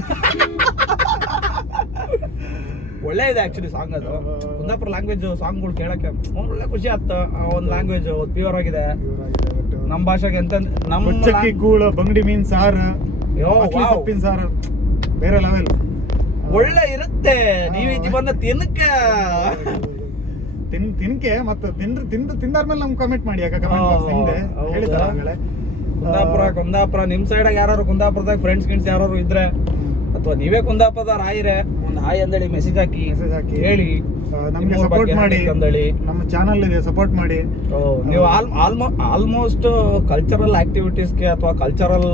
ಒಳ್ಳೆ ಇದೆ ಆಕ್ಚುಲಿ ಸಾಂಗ್ ಅದು. ಕುಂದಾಪುರ ಲ್ಯಾಂಗ್ವೇಜ್ ಸಾಂಗ್ಗಳು ಕೇಳಕ್ಕೆ ಒಳ್ಳೆ ಖುಷಿ ಆತ ಆ ಒಂದ್ ಲ್ಯಾಂಗ್ವೇಜ್ ಪ್ಯೂರ್ ಆಗಿದೆ. ನಮ್ ಭಾಷೆಗೆ ಎಂತ ನಮ್ಮ ಗೂಳ ಬಂಗಡಿ ಮೀನ್ ಸಾರ. ಸೊಪ್ಪಿನ ಸಾರ ಬೇರೆ ಲೆವೆಲ್ ಒಳ್ಳೆ ಇರುತ್ತೆ. ನೀವು ಇದು ಬಂದ ತಿನ್ನಕ ತಿನ್ ತಿನ್ಕೆ ಮತ್ತೆ ತಿಂದ್ರ ತಿಂದ ತಿಂದಾದ್ಮೇಲೆ ನಮ್ಗೆ ಕಮೆಂಟ್ ಮಾಡಿ ಯಾಕೆ ಕಮೆಂಟ್ ಬಾಕ್ಸ್ ಹಿಂದೆ. ಹೌದಾ? ಹೇಳಿದಾರ ಆಮೇಲೆ. ಕುಂದಾಪುರ ಕುಂದಾಪುರ ನಿಮ್ಮ ಸೈಡಾಗ ಯಾರು ಕುಂದಾಪುರದಾಗ ಫ್ರೆಂಡ್ಸ್ ಗಿಂಡ್ಸ್ ಯಾರು ಇದ್ರೆ? ಅಥವಾ ನೀವೇ ಕುಂದಾಪದ ರಾಯಿರೆ ಒಂದು ಹಾಯ್ ಅಂದೇಳಿ ಮೆಸೇಜ್ ಹಾಕಿ ಮೆಸೇಜ್ ಹಾಕಿ. ಹೇಳಿ. ನಮಗೆ ಸಪೋರ್ಟ್ ಮಾಡಿ ಅಂದೇಳಿ. ನಮ್ಮ ಚಾನಲ್ ಇದೆ ಸಪೋರ್ಟ್ ಮಾಡಿ. ನೀವು ಆಲ್ಮೋ ಆಲ್ಮೋಸ್ಟ್ ಕಲ್ಚರಲ್ ಆಕ್ಟಿವಿಟೀಸ್ಗೆ ಅಥವಾ ಕಲ್ಚರಲ್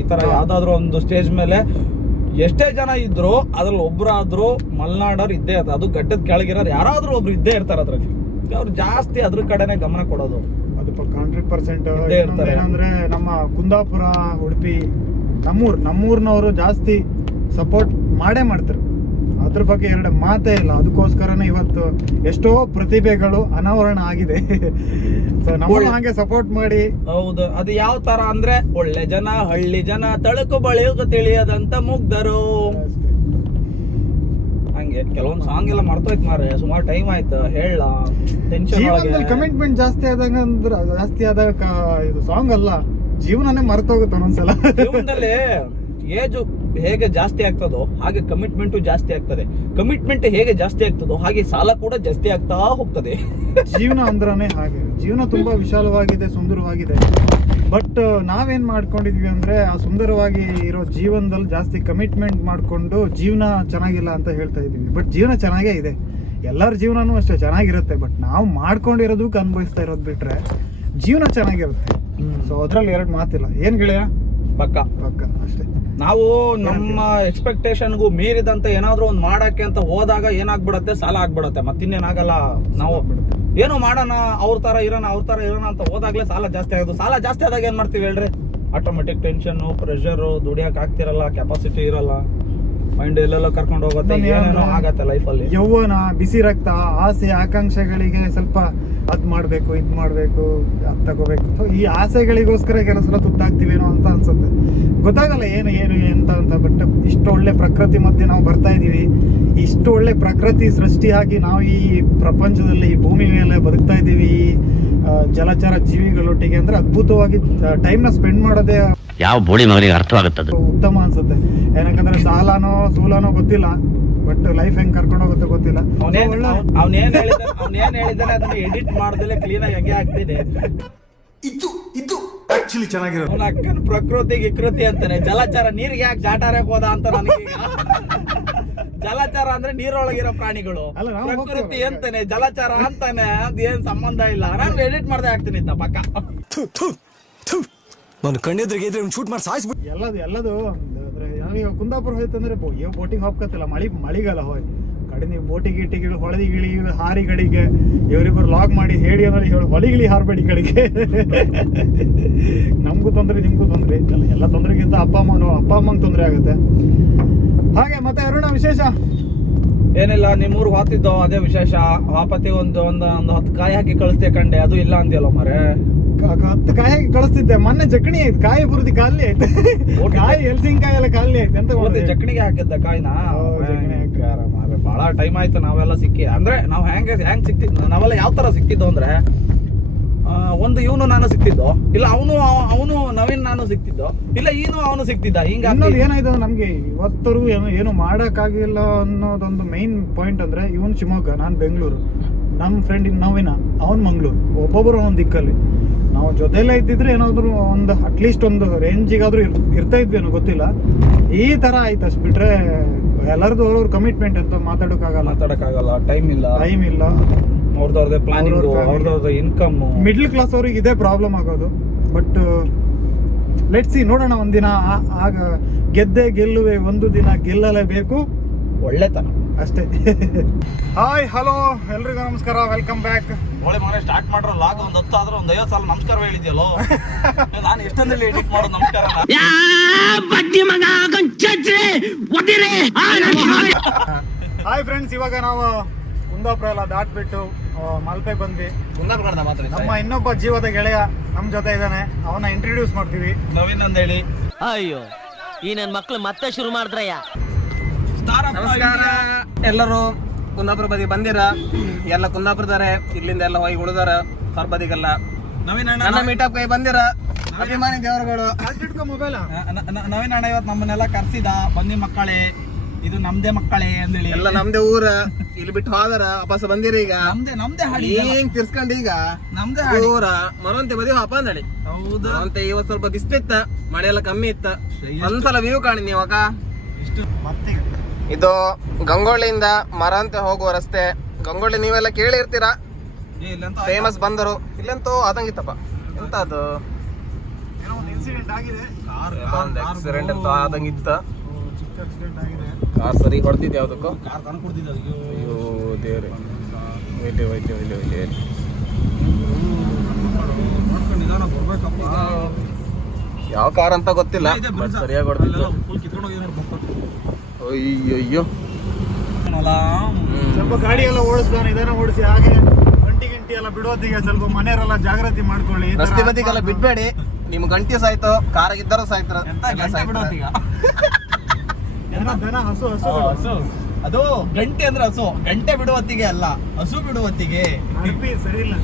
ಈ ತರ ಯಾವುದಾದ್ರೂ ಒಂದು ಸ್ಟೇಜ್ ಮೇಲೆ ಎಷ್ಟೇ ಜನ ಇದ್ರು ಅದ್ರಲ್ಲಿ ಒಬ್ಬರಾದ್ರೂ ಮಲ್ನಾಡೋರು ಇದ್ದೇ ಇರ್ತಾರೆ. ಅದು ಗಡ್ಡದ ಕೆಳಗಿರೋರು ಯಾರಾದ್ರೂ ಒಬ್ರು ಇದ್ದೇ ಇರ್ತಾರೆ ಅದ್ರಲ್ಲಿ. ಅವ್ರು ಜಾಸ್ತಿ ಅದ್ರ ಕಡೆನೆ ಗಮನ ಕೊಡೋದು. ಅದು ಹಂಡ್ರೆಡ್ ಪರ್ಸೆಂಟ್. ಏನಂದ್ರೆ ನಮ್ಮ ಕುಂದಾಪುರ ಉಡುಪಿ ನಮ್ಮೂರ್ ನಮ್ಮೂರ್ನವರು ಜಾಸ್ತಿ ಸಪೋರ್ಟ್ ಮಾಡೇ ಮಾಡ್ತಾರೆ. ಅದ್ರ ಬಗ್ಗೆ ಎರಡು ಮಾತೇ ಇಲ್ಲ. ಅದಕ್ಕೋಸ್ಕರನೇ ಇವತ್ತು ಎಷ್ಟೋ ಪ್ರತಿಭೆಗಳು ಅನಾವರಣ ಆಗಿದೆ. *laughs* ಸೊ ನಮ್ಮ ಹಾಗೆ ಸಪೋರ್ಟ್ ಮಾಡಿ. ಹೌದು. ಅದು ಯಾವ ತರ ಅಂದ್ರೆ ಒಳ್ಳೆ ಜನ ಹಳ್ಳಿ ಜನ ತಳಕು ಬಳಿಯೋದು ತಿಳಿಯದಂತ ಮುಗ್ಧರು. ಹಂಗೆ ಕೆಲವೊಂದು ಸಾಂಗ್ ಎಲ್ಲ ಮರ್ತೋಯ್ತು ಮಾರ್ರೆ. ಸುಮಾರು ಟೈಮ್ ಆಯ್ತು. ಹೇಳ ಟೆನ್ಷನ್ ಕಮಿಟ್ಮೆಂಟ್ ಜಾಸ್ತಿ ಆದಾಗ ಅಂದ್ರೆ ಜಾಸ್ತಿ ಆದಾಗ ಇದು ಸಾಂಗ್ ಅಲ್ಲ. ಜೀವನನೇ ಮರ್ತೋಗುತ್ತೆ ಒಂದೊಂದ್ಸಲ. ಜೀವನದಲ್ಲಿ ಏಜು ಹೇಗೆ ಜಾಸ್ತಿ ಆಗ್ತದೋ ಹಾಗೆ ಕಮಿಟ್ಮೆಂಟು ಜಾಸ್ತಿ ಆಗ್ತದೆ. ಕಮಿಟ್ಮೆಂಟ್ ಹೇಗೆ ಜಾಸ್ತಿ ಆಗ್ತದೋ ಹಾಗೆ ಸಾಲ ಕೂಡ ಜಾಸ್ತಿ ಆಗ್ತಾ ಹೋಗ್ತದೆ. ಜೀವನ ಅಂದ್ರನೇ ಹಾಗೆ. ಜೀವನ ತುಂಬಾ ವಿಶಾಲವಾಗಿದೆ ಸುಂದರವಾಗಿದೆ. ಬಟ್ ನಾವೇನ್ ಮಾಡ್ಕೊಂಡಿದ್ವಿ ಅಂದ್ರೆ ಆ ಸುಂದರವಾಗಿ ಇರೋ ಜೀವನದಲ್ಲಿ ಜಾಸ್ತಿ ಕಮಿಟ್ಮೆಂಟ್ ಮಾಡ್ಕೊಂಡು ಜೀವನ ಚೆನ್ನಾಗಿಲ್ಲ ಅಂತ ಹೇಳ್ತಾ ಇದೀವಿ ಬಟ್ ಜೀವನ ಚೆನ್ನಾಗೇ ಇದೆ. ಎಲ್ಲರ ಜೀವನನೂ ಅಷ್ಟೇ ಚೆನ್ನಾಗಿರುತ್ತೆ. ಬಟ್ ನಾವು ಮಾಡ್ಕೊಂಡಿರೋದಕ್ಕೆ ಅನುಭವಿಸ್ತಾ ಇರೋದು ಬಿಟ್ರೆ ಜೀವನ ಚೆನ್ನಾಗಿರುತ್ತೆ. ಸೊ ಅದ್ರಲ್ಲಿ ಎರಡು ಮಾತಿಲ್ಲ. ಏನ್ ಗೆಳೆಯ? ಪಕ್ಕ. ಪಕ್ಕ ಅಷ್ಟೇ. ನಾವು ನಮ್ಮ ಎಕ್ಸ್ಪೆಕ್ಟೇಷನ್ಗೂ ಮೀರಿದಂತ ಏನಾದ್ರೂ ಒಂದು ಮಾಡಕ್ಕೆ ಅಂತ ಹೋದಾಗ ಏನಾಗ್ಬಿಡತ್ತೆ? ಸಾಲ ಆಗ್ಬಿಡತ್ತೆ. ಮತ್ತಿನ್ನೇನಾಗಲ್ಲ? ನಾವು ಏನು ಮಾಡೋಣ? ಅವ್ರ ತರ ಇರೋಣ ಅವ್ರ ತರ ಇರೋಣ ಅಂತ ಹೋದಾಗಲೇ ಸಾಲ ಜಾಸ್ತಿ ಆಗೋದು. ಸಾಲ ಜಾಸ್ತಿ ಆದಾಗ ಏನ್ ಮಾಡ್ತೀವಿ ಹೇಳ್ರಿ? ಆಟೋಮೆಟಿಕ್ ಟೆನ್ಷನ್ ಪ್ರೆಷರು ದುಡಿಯಕ್ ಆಗ್ತಿರಲ್ಲ ಕೆಪಾಸಿಟಿ ಇರಲ್ಲ. ಮೈಂಡ್ ಎಲ್ಲೆಲ್ಲೋ ಕರ್ಕೊಂಡು ಹೋಗುತ್ತೆ. ಏನೇನೋ ಏನು- ಆಗತ್ತೆ ಲೈಫಲ್ಲಿ ಯೌವನ ಬಿಸಿ ರಕ್ತ ಆಸೆ ಆಕಾಂಕ್ಷೆಗಳಿಗೆ ಸ್ವಲ್ಪ ಅದ್ ಮಾಡ್ಬೇಕು ಇದು ಮಾಡಬೇಕು ಅದು ತಗೋಬೇಕು. ಈ ಆಸೆಗಳಿಗೋಸ್ಕರ ಕೆಲವು ಸಲ ತುತ್ತಾಗ್ತೀವೇನೋ ಅಂತ ಅನ್ಸುತ್ತೆ. ಗೊತ್ತಾಗಲ್ಲ ಏನು ಏನು ಎಂತ ಅಂತ ಬಟ್ ಇಷ್ಟು ಒಳ್ಳೆ ಪ್ರಕೃತಿ ಮಧ್ಯೆ ನಾವು ಬರ್ತಾ ಇದ್ದೀವಿ ಇಷ್ಟು ಒಳ್ಳೆ ಪ್ರಕೃತಿ ಸೃಷ್ಟಿ ಆಗಿ ನಾವು ಈ ಪ್ರಪಂಚದಲ್ಲಿ ಈ ಭೂಮಿ ಮೇಲೆ ಬದುಕ್ತಾ ಇದ್ದೀವಿ ಈ, ಜಲಚರ ಜೀವಿಗಳೊಟ್ಟಿಗೆ ಅಂದ್ರೆ ಅದ್ಭುತವಾಗಿ ಟೈಮ್ನ ಸ್ಪೆಂಡ್ ಮಾಡೋದೇ ಯಾವ ಬೋಳಿ ಮಗನಿಗೆ ಅರ್ಥವಾಗುತ್ತದೆ? ಉತ್ತಮ ಅನ್ಸುತ್ತೆ. ಏನಕ್ಕಂದ್ರೆ ಸಾಲನೋ ಸೂಲನೋ ಗೊತ್ತಿಲ್ಲ. ಬಟ್ ಲೈಫ್ ಹೆಂಗ್ ಕರ್ಕೊಂಡು ಹೋಗುತ್ತೆ ಗೊತ್ತಿಲ್ಲ. ಅವನೇನ್ So, ಒಳ್ಳೆ- ಅವನೇನ್ ಹೇಳಿದ ಅವನೇನ್ ಹೇಳಿದಾನೆ ಅದನ್ನ ಎಡಿಟ್ ಮಾಡ್ದಲೆ ಕ್ಲೀನ್ ಆಗಿ ಹಂಗೆ ಆಗ್ತಿದೆ. ಇದು ಇದು ಆಕ್ಚುಲಿ ಚೆನ್ನಾಗಿರೋದು. ಅವನ ಅಕ್ಕನ ಪ್ರಕೃತಿ ವಿಕೃತಿ ಅಂತಾನೆ. ಜಲಚರ ನೀರಿಗೆ ಯಾಕೆ ಜಾಟಾರಕ್ ಹೋದ ಅಂತ ನನಗೆ ಜಲಚರ ಅಂದ್ರೆ ನೀರೊಳಗಿರೋ ಪ್ರಾಣಿಗಳು. ಅಲ್ಲ, ಪ್ರಕೃತಿ ಅಂತಾನೆ ಜಲಚರ ಅಂತಾನೆ ಅದೇನ್ ಸಂಬಂಧ ಇಲ್ಲ. ನಾನು ಎಡಿಟ್ ಮಾಡ್ದೆ ಆಗ್ತೀನಿ ಥು ಪಕ್ಕ ನಾನು ಕಣ್ಣೆದ್ರಿಗೆ ಇದ್ರೆ ಶೂಟ್ ಮಾಡಿ ಸಾಯಿಸ್ಬಿಟ್ಟು ಎಲ್ಲದು ಎಲ್ಲದು ನಾವೀಗ ಕುಂದಾಪುರ ಹೋಯ್ತಂದ್ರೆ ಬೋ ಏ ಬೋಟಿಂಗ್ ಹೋಗ್ಕತ್ತಿಲ್ಲ ಮಳಿ ಮಳಿಗಾಲ ಹೋಯ್. ಕಡೆ ನೀವು ಬೋಟಿಗೆ ಇಟ್ಟಿಗೆ ಹೊಳೆದಿ, ಗಿಳಿ ಹಾರಿ ಗಡಿಗೆ ಇವರಿಬ್ಬರು ಲಾಗ್ ಮಾಡಿ ಹೇಳಿ ಅಂದ್ರೆ ಹೇಳಿ ಹೊಲಿಗಿಳಿ ಹಾರ್ಬೇಡಿ ಕಡೆಗೆ *laughs* ನಮಗೂ ತೊಂದರೆ, ನಿಮಗೂ ತೊಂದರೆ. ಎಲ್ಲ ಎಲ್ಲ ತೊಂದರೆಗಿಂತ ಅಪ್ಪ ಅಮ್ಮನು ಅಪ್ಪ ಅಮ್ಮಂಗೆ ತೊಂದರೆ ಆಗುತ್ತೆ. ಹಾಗೆ, ಮತ್ತೆ ಅರುಣ, ವಿಶೇಷ? ಏನಿಲ್ಲ, ನಿಮ್ಮೂರು ಹಾತಿದ್ದೋ ಅದೇ ವಿಶೇಷ. ವಾಪತಿ ಒಂದು ಒಂದು ಒಂದು ಹತ್ತು ಕಾಯಿ ಹಾಕಿ ಕಳಿಸ್ತೇ ಕಂಡೆ, ಅದು ಇಲ್ಲ ಅಂದ್ಯಲ್ಲ ಮರೆ ಹತ್ತು ಕಾಯಿ ಕಳಿಸ್ತಿದ್ದೆ. ಮೊನ್ನೆ ಜಕ್ಣಿ ಆಯ್ತು. ಕಾಯಿ ಬುರ್ದಿ ಖಾಲಿ ಆಯ್ತು. ಕಾಯಿ ಎಲ್ಸಿನಕಾಯಿ ಎಲ್ಲ ಖಾಲಿ ಆಯ್ತು. ಎಂತ ಮಾಡೋದು? ಜಕ್ಣಿಗೆ ಹಾಕಿದ್ದ ಕಾಯಿನ? ಬಹಳ ಟೈಮ್ ಆಯ್ತು. ನಾವೆಲ್ಲ ಸಿಕ್ಕಿ. ಅಂದ್ರೆ ನಾವು ಹೆಂಗೆ ಹೆಂಗ್ ಸಿಕ್ತಿದ್ ನಾವೆಲ್ಲ ಯಾವ ತರ ಸಿಕ್ತಿದ್ದು ಅಂದ್ರೆ ಒಂದು ಇವನು ನಾನು ಸಿಕ್ತಿದ್ದು ಇಲ್ಲ ಅವನು ಅವನು ನವೀನ್ ನಾನು ಸಿಕ್ತಿದ್ದು ಇಲ್ಲ ಈನು ಅವನು ಸಿಕ್ತಿದ್ದ ಹಿಂಗ ಏನಾಯ್ತು ನಮ್ಗೆ ಇವತ್ತರೆಗೂ ಏನು ಏನು ಮಾಡೋಕ್ಕಾಗಿಲ್ಲ ಅನ್ನೋದೊಂದು ಮೈನ್ ಪಾಯಿಂಟ್ ಅಂದ್ರೆ ಇವನು ಶಿವಮೊಗ್ಗ ನಾನು ಬೆಂಗಳೂರು. ನಮ್ಮ ಫ್ರೆಂಡ್ ನವೀನ ಅವನ್ ಮಂಗಳೂರು. ಒಬ್ಬೊಬ್ಬರು ಒಂದ್ ದಿಕ್ಕಲ್ಲಿ. ನಾವು ಜೊತೆಲೇ ಇದ್ದಿದ್ರೆ ಏನಾದರೂ ಒಂದು ಅಟ್ಲೀಸ್ಟ್ ಒಂದು ರೇಂಜಿಗಾದ್ರೂ ಇರ್ ಇರ್ತಾ ಇದ್ವಿ ಏನೋ ಗೊತ್ತಿಲ್ಲ. ಈ ತರ ಆಯ್ತು ಅಷ್ಟು ಬಿಟ್ರೆ ಎಲ್ಲರದು ಅವ್ರವ್ರ ಕಮಿಟ್ಮೆಂಟ್ ಅಂತ ಮಾತಾಡೋಕ್ಕಾಗಲ್ಲ. ಮಾತಾಡೋಕ್ಕಾಗಲ್ಲ ಟೈಮ್ ಇಲ್ಲ. ಟೈಮ್ ಇಲ್ಲ. ಅವ್ರದವ್ರದೇ ಪ್ಲಾನಿಂಗ್. ಅವ್ರದವ್ರದ್ದು ಇನ್ಕಮ್ ಮಿಡ್ಲ್ ಕ್ಲಾಸ್ ಅವ್ರಿಗೆ ಇದೇ ಪ್ರಾಬ್ಲಮ್ ಆಗೋದು. ಬಟ್ ಲೆಟ್ ಸಿ ನೋಡೋಣ ಒಂದಿನ ಆಗ ಗೆದ್ದೆ ಗೆಲ್ಲುವೆ ಒಂದು ದಿನ ಗೆಲ್ಲಲೇಬೇಕು. ಒಳ್ಳೆತನ. ಅಷ್ಟೇ. ಹಾಯ್ ಹಲೋ ಎಲ್ರಿಗೂ ನಮಸ್ಕಾರ. ವೆಲ್ಕಮ್ ಬ್ಯಾಕ್ ಒಳ್ಳೆ ಮನೆ ಸ್ಟಾರ್ಟ್ ಮಾಡ್ರ ಲಾಗ್ ಒಂದ್ ಹತ್ತು ಆದ್ರೆ ಒಂದ್ ಐವತ್ತು ಸಾಲ ನಮಸ್ಕಾರ ಹೇಳಿದ್ಯಲ್ಲೋ? ನಾನು ಎಷ್ಟೊಂದಲ್ಲಿ ಎಡಿಟ್ ಮಾಡೋ ನಮಸ್ಕಾರ ಹಾಯ್ ಫ್ರೆಂಡ್ಸ್ ಇವಾಗ ನಾವು ಕುಂದಾಪುರ ಎಲ್ಲ ದಾಟ್ಬಿಟ್ಟು ಮಲ್ಪೆ ಬಂದ್ವಿ. ನಮ್ಮ ಇನ್ನೊಬ್ಬ ಜೀವದ ಗೆಳೆಯ ನಮ್ಮ ಜೊತೆ ಇದ್ದಾನೆ. ಅವನ ಇಂಟ್ರೊಡ್ಯೂಸ್ ಮಾಡ್ತೀವಿ. ನವೀನ್ ಅಂತ ಹೇಳಿ ಅಯ್ಯೋ ಈ ನನ್ ಮಕ್ಳು ಮತ್ತೆ ಶುರು ಮಾಡಿದ್ರಯ್ಯ. ನಮಸ್ಕಾರ. ಎಲ್ಲರೂ ಕುಂದಾಪುರ ಬದಿ ಬಂದಿರ? ಎಲ್ಲ ಕುಂದಾಪುರದಾರೆ ಇಲ್ಲಿಂದ ಎಲ್ಲ ಹೋಗಿ ಉಳಿದಾರ ಹೊರ ಬದಿಗೆಲ್ಲ. ನವೀನ್ ನನ್ನ ಮೀಟಪ್ ಕೈ ಬಂದಿರ? ಅಭಿಮಾನಿ ದೇವರುಗಳು. ಮೊಬೈಲ್ ನವೀನ ಅಣ್ಣ ಇವತ್ತು ನಮ್ಮನ್ನೆಲ್ಲ ಕರ್ಸಿದ. ಬನ್ನಿ ಮಕ್ಕಳೇ ಇದು ನಮ್ದೇ ಮಕ್ಕಳೇ ಅಂದೇಳಿ ಎಲ್ಲ ನಮ್ದೇ ಊರ. ಇಲ್ಲಿ ಬಿಟ್ಟು ಹೋದರ ವಾಪಸ್ ಬಂದಿರಿ ಈಗ. ನಮ್ದೇ ನಮ್ದೇ ಹಾಡಿ ಹಿಂಗ್ ತಿರ್ಸ್ಕೊಂಡ್ ಈಗ? ನಮ್ದೇ ಊರ ಮರವಂತೆ ಬದಿ ವಾಪ ಅಂದಳಿ ಹೌದಾ. ಅಂತ ಇವತ್ತು ಸ್ವಲ್ಪ ಬಿಸ್ಲಿತ್ತ ಮಳೆ ಎಲ್ಲ ಕಮ್ಮಿ ಇತ್ತ. ಒಂದ್ಸಲ ವ್ಯೂ ಕಾಣಿ ನೀವಾಗ ಮತ್ತೆ ಇದು ಗಂಗೊಳ್ಳಿಯಿಂದ ಮರಾಂತೆ ಹೋಗುವ ರಸ್ತೆ. ಗಂಗೊಳ್ಳಿ ನೀವೆಲ್ಲ ಕೇಳಿರ್ತೀರಾ? ಫೇಮಸ್ ಬಂದರು. ಇಲ್ಲಂತೂ ಆದಂಗಿತ್ತಪ್ಪ. ಎಂತ ಅದು ಆಕ್ಸಿಡೆಂಟ್ ಅಂತ ಆದಂಗಿತ್ತ. ಕಾರ್ ಸರಿ ಹೊಡ್ತಿದ್ ಯಾವುದಕ್ಕೂ ಅಯ್ಯೋ ದೇವ್ರೆ. ಒಯ್ಲಿ ಒಯ್ಲಿ ಒಯ್ಲಿ ಒಯ್ಲಿ ಯಾವ ಕಾರ್ ಅಂತ ಗೊತ್ತಿಲ್ಲ ಸರಿಯಾಗಿ ಹೊಡ್ತಿತ್ತು ಅಯ್ಯಯ್ಯೋ. ಸ್ವಲ್ಪ ಗಾಡಿ ಎಲ್ಲ ಓಡಿಸ್ತಾನೆ ಇದನ್ನ ಓಡಿಸಿ ಹಾಗೆ ಗಂಟಿ ಗಂಟಿ ಎಲ್ಲ ಬಿಡೋದಿಗೆ ಸ್ವಲ್ಪ ಮನೆಯವರೆಲ್ಲ ಜಾಗೃತಿ ಮಾಡ್ಕೊಳ್ಳಿ ರಸ್ತೆ ಬದಿಗೆಲ್ಲ ಬಿಡ್ಬೇಡಿ. ನಿಮ್ ಗಂಟಿ ಸಾಯ್ತು ಕಾರಾಗಿದ್ದರು ಸಾಯ್ತಾರ ಏನೋ ದನ ಹಸು ಹಸು ಹಸು. ಅದು ಗಂಟೆ ಅಂದ್ರೆ ಹಸು. ಗಂಟೆ ಬಿಡುವತ್ತಿಗೆ ಅಲ್ಲ ಹಸು ಬಿಡುವತ್ತಿಗೆ. ಸರಿ ಇಲ್ಲ.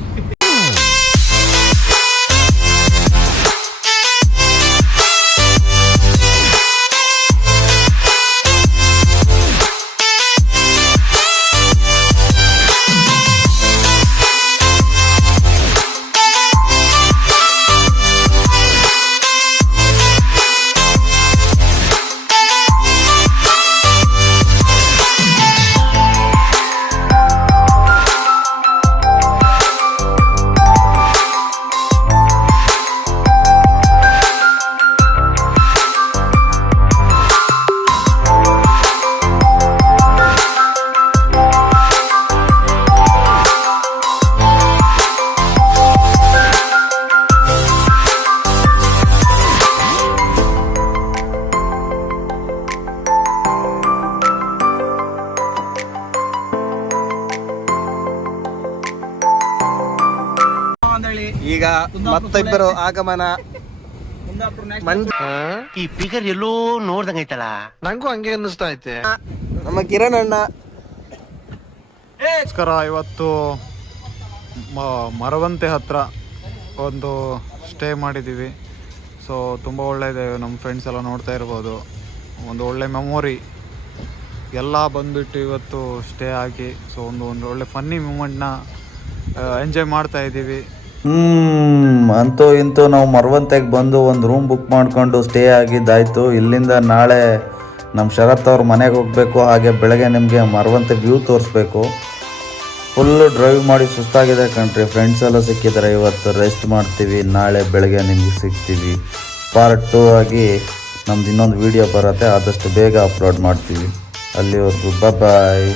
ಮತ್ತಿಬ್ಬರು ಆಗಮನ. ಈ ಫಿಗರ್ ಎಲ್ಲೋ ನೋಡ್ದಂಗೈತಲ್ಲ ನಂಗೂ ಹಂಗೆ ಅನ್ನಿಸ್ತಾ ಐತೆ. ನಮ್ಮ ಕಿರಣ್ ಅಣ್ಣ. ನಮಸ್ಕಾರ ಇವತ್ತು ಮರವಂತೆ ಹತ್ರ ಒಂದು ಸ್ಟೇ ಮಾಡಿದ್ದೀವಿ ಸೊ ತುಂಬ ಒಳ್ಳೆಯದೆ ನಮ್ಮ ಫ್ರೆಂಡ್ಸ್ ಎಲ್ಲ ನೋಡ್ತಾ ಇರ್ಬೋದು. ಒಂದು ಒಳ್ಳೆ ಮೆಮೊರಿ ಎಲ್ಲ ಬಂದುಬಿಟ್ಟು ಇವತ್ತು ಸ್ಟೇ ಆಗಿ ಸೊ ಒಂದು ಒಂದು ಒಳ್ಳೆ ಫನ್ನಿ ಮೂಮೆಂಟ್ನ ಎಂಜಾಯ್ ಮಾಡ್ತಾ ಇದ್ದೀವಿ ಹ್ಮ್, ಅಂತೂ ಇಂತೂ ನಾವು ಮರವಂತೆಗೆ ಬಂದು ಒಂದು ರೂಮ್ ಬುಕ್ ಮಾಡ್ಕೊಂಡು ಸ್ಟೇ ಆಗಿದ್ದಾಯ್ತು. ಇಲ್ಲಿಂದ ನಾಳೆ ನಮ್ಮ ಶರತ್ ಅವ್ರ ಮನೆಗೆ ಹೋಗಬೇಕು, ಹಾಗೆ ಬೆಳಗ್ಗೆ ನಿಮಗೆ ಮರವಂತೆ ವ್ಯೂ ತೋರಿಸ್ಬೇಕು. ಫುಲ್ಲು ಡ್ರೈವ್ ಮಾಡಿ ಸುಸ್ತಾಗಿದೆ ಕಣ್ರಿ ಫ್ರೆಂಡ್ಸ್ ಎಲ್ಲ ಸಿಕ್ಕಿದ್ದಾರೆ ಇವತ್ತು ರೆಸ್ಟ್ ಮಾಡ್ತೀವಿ, ನಾಳೆ ಬೆಳಗ್ಗೆ ನಿಮ್ಗೆ ಸಿಗ್ತೀವಿ. ಪಾರ್ಟ್ ಟೂ ಆಗಿ ನಮ್ದು ಇನ್ನೊಂದು ವೀಡಿಯೋ ಬರುತ್ತೆ, ಆದಷ್ಟು ಬೇಗ ಅಪ್ಲೋಡ್ ಮಾಡ್ತೀವಿ. ಅಲ್ಲಿವರೆಗೂ ಬಾಯ್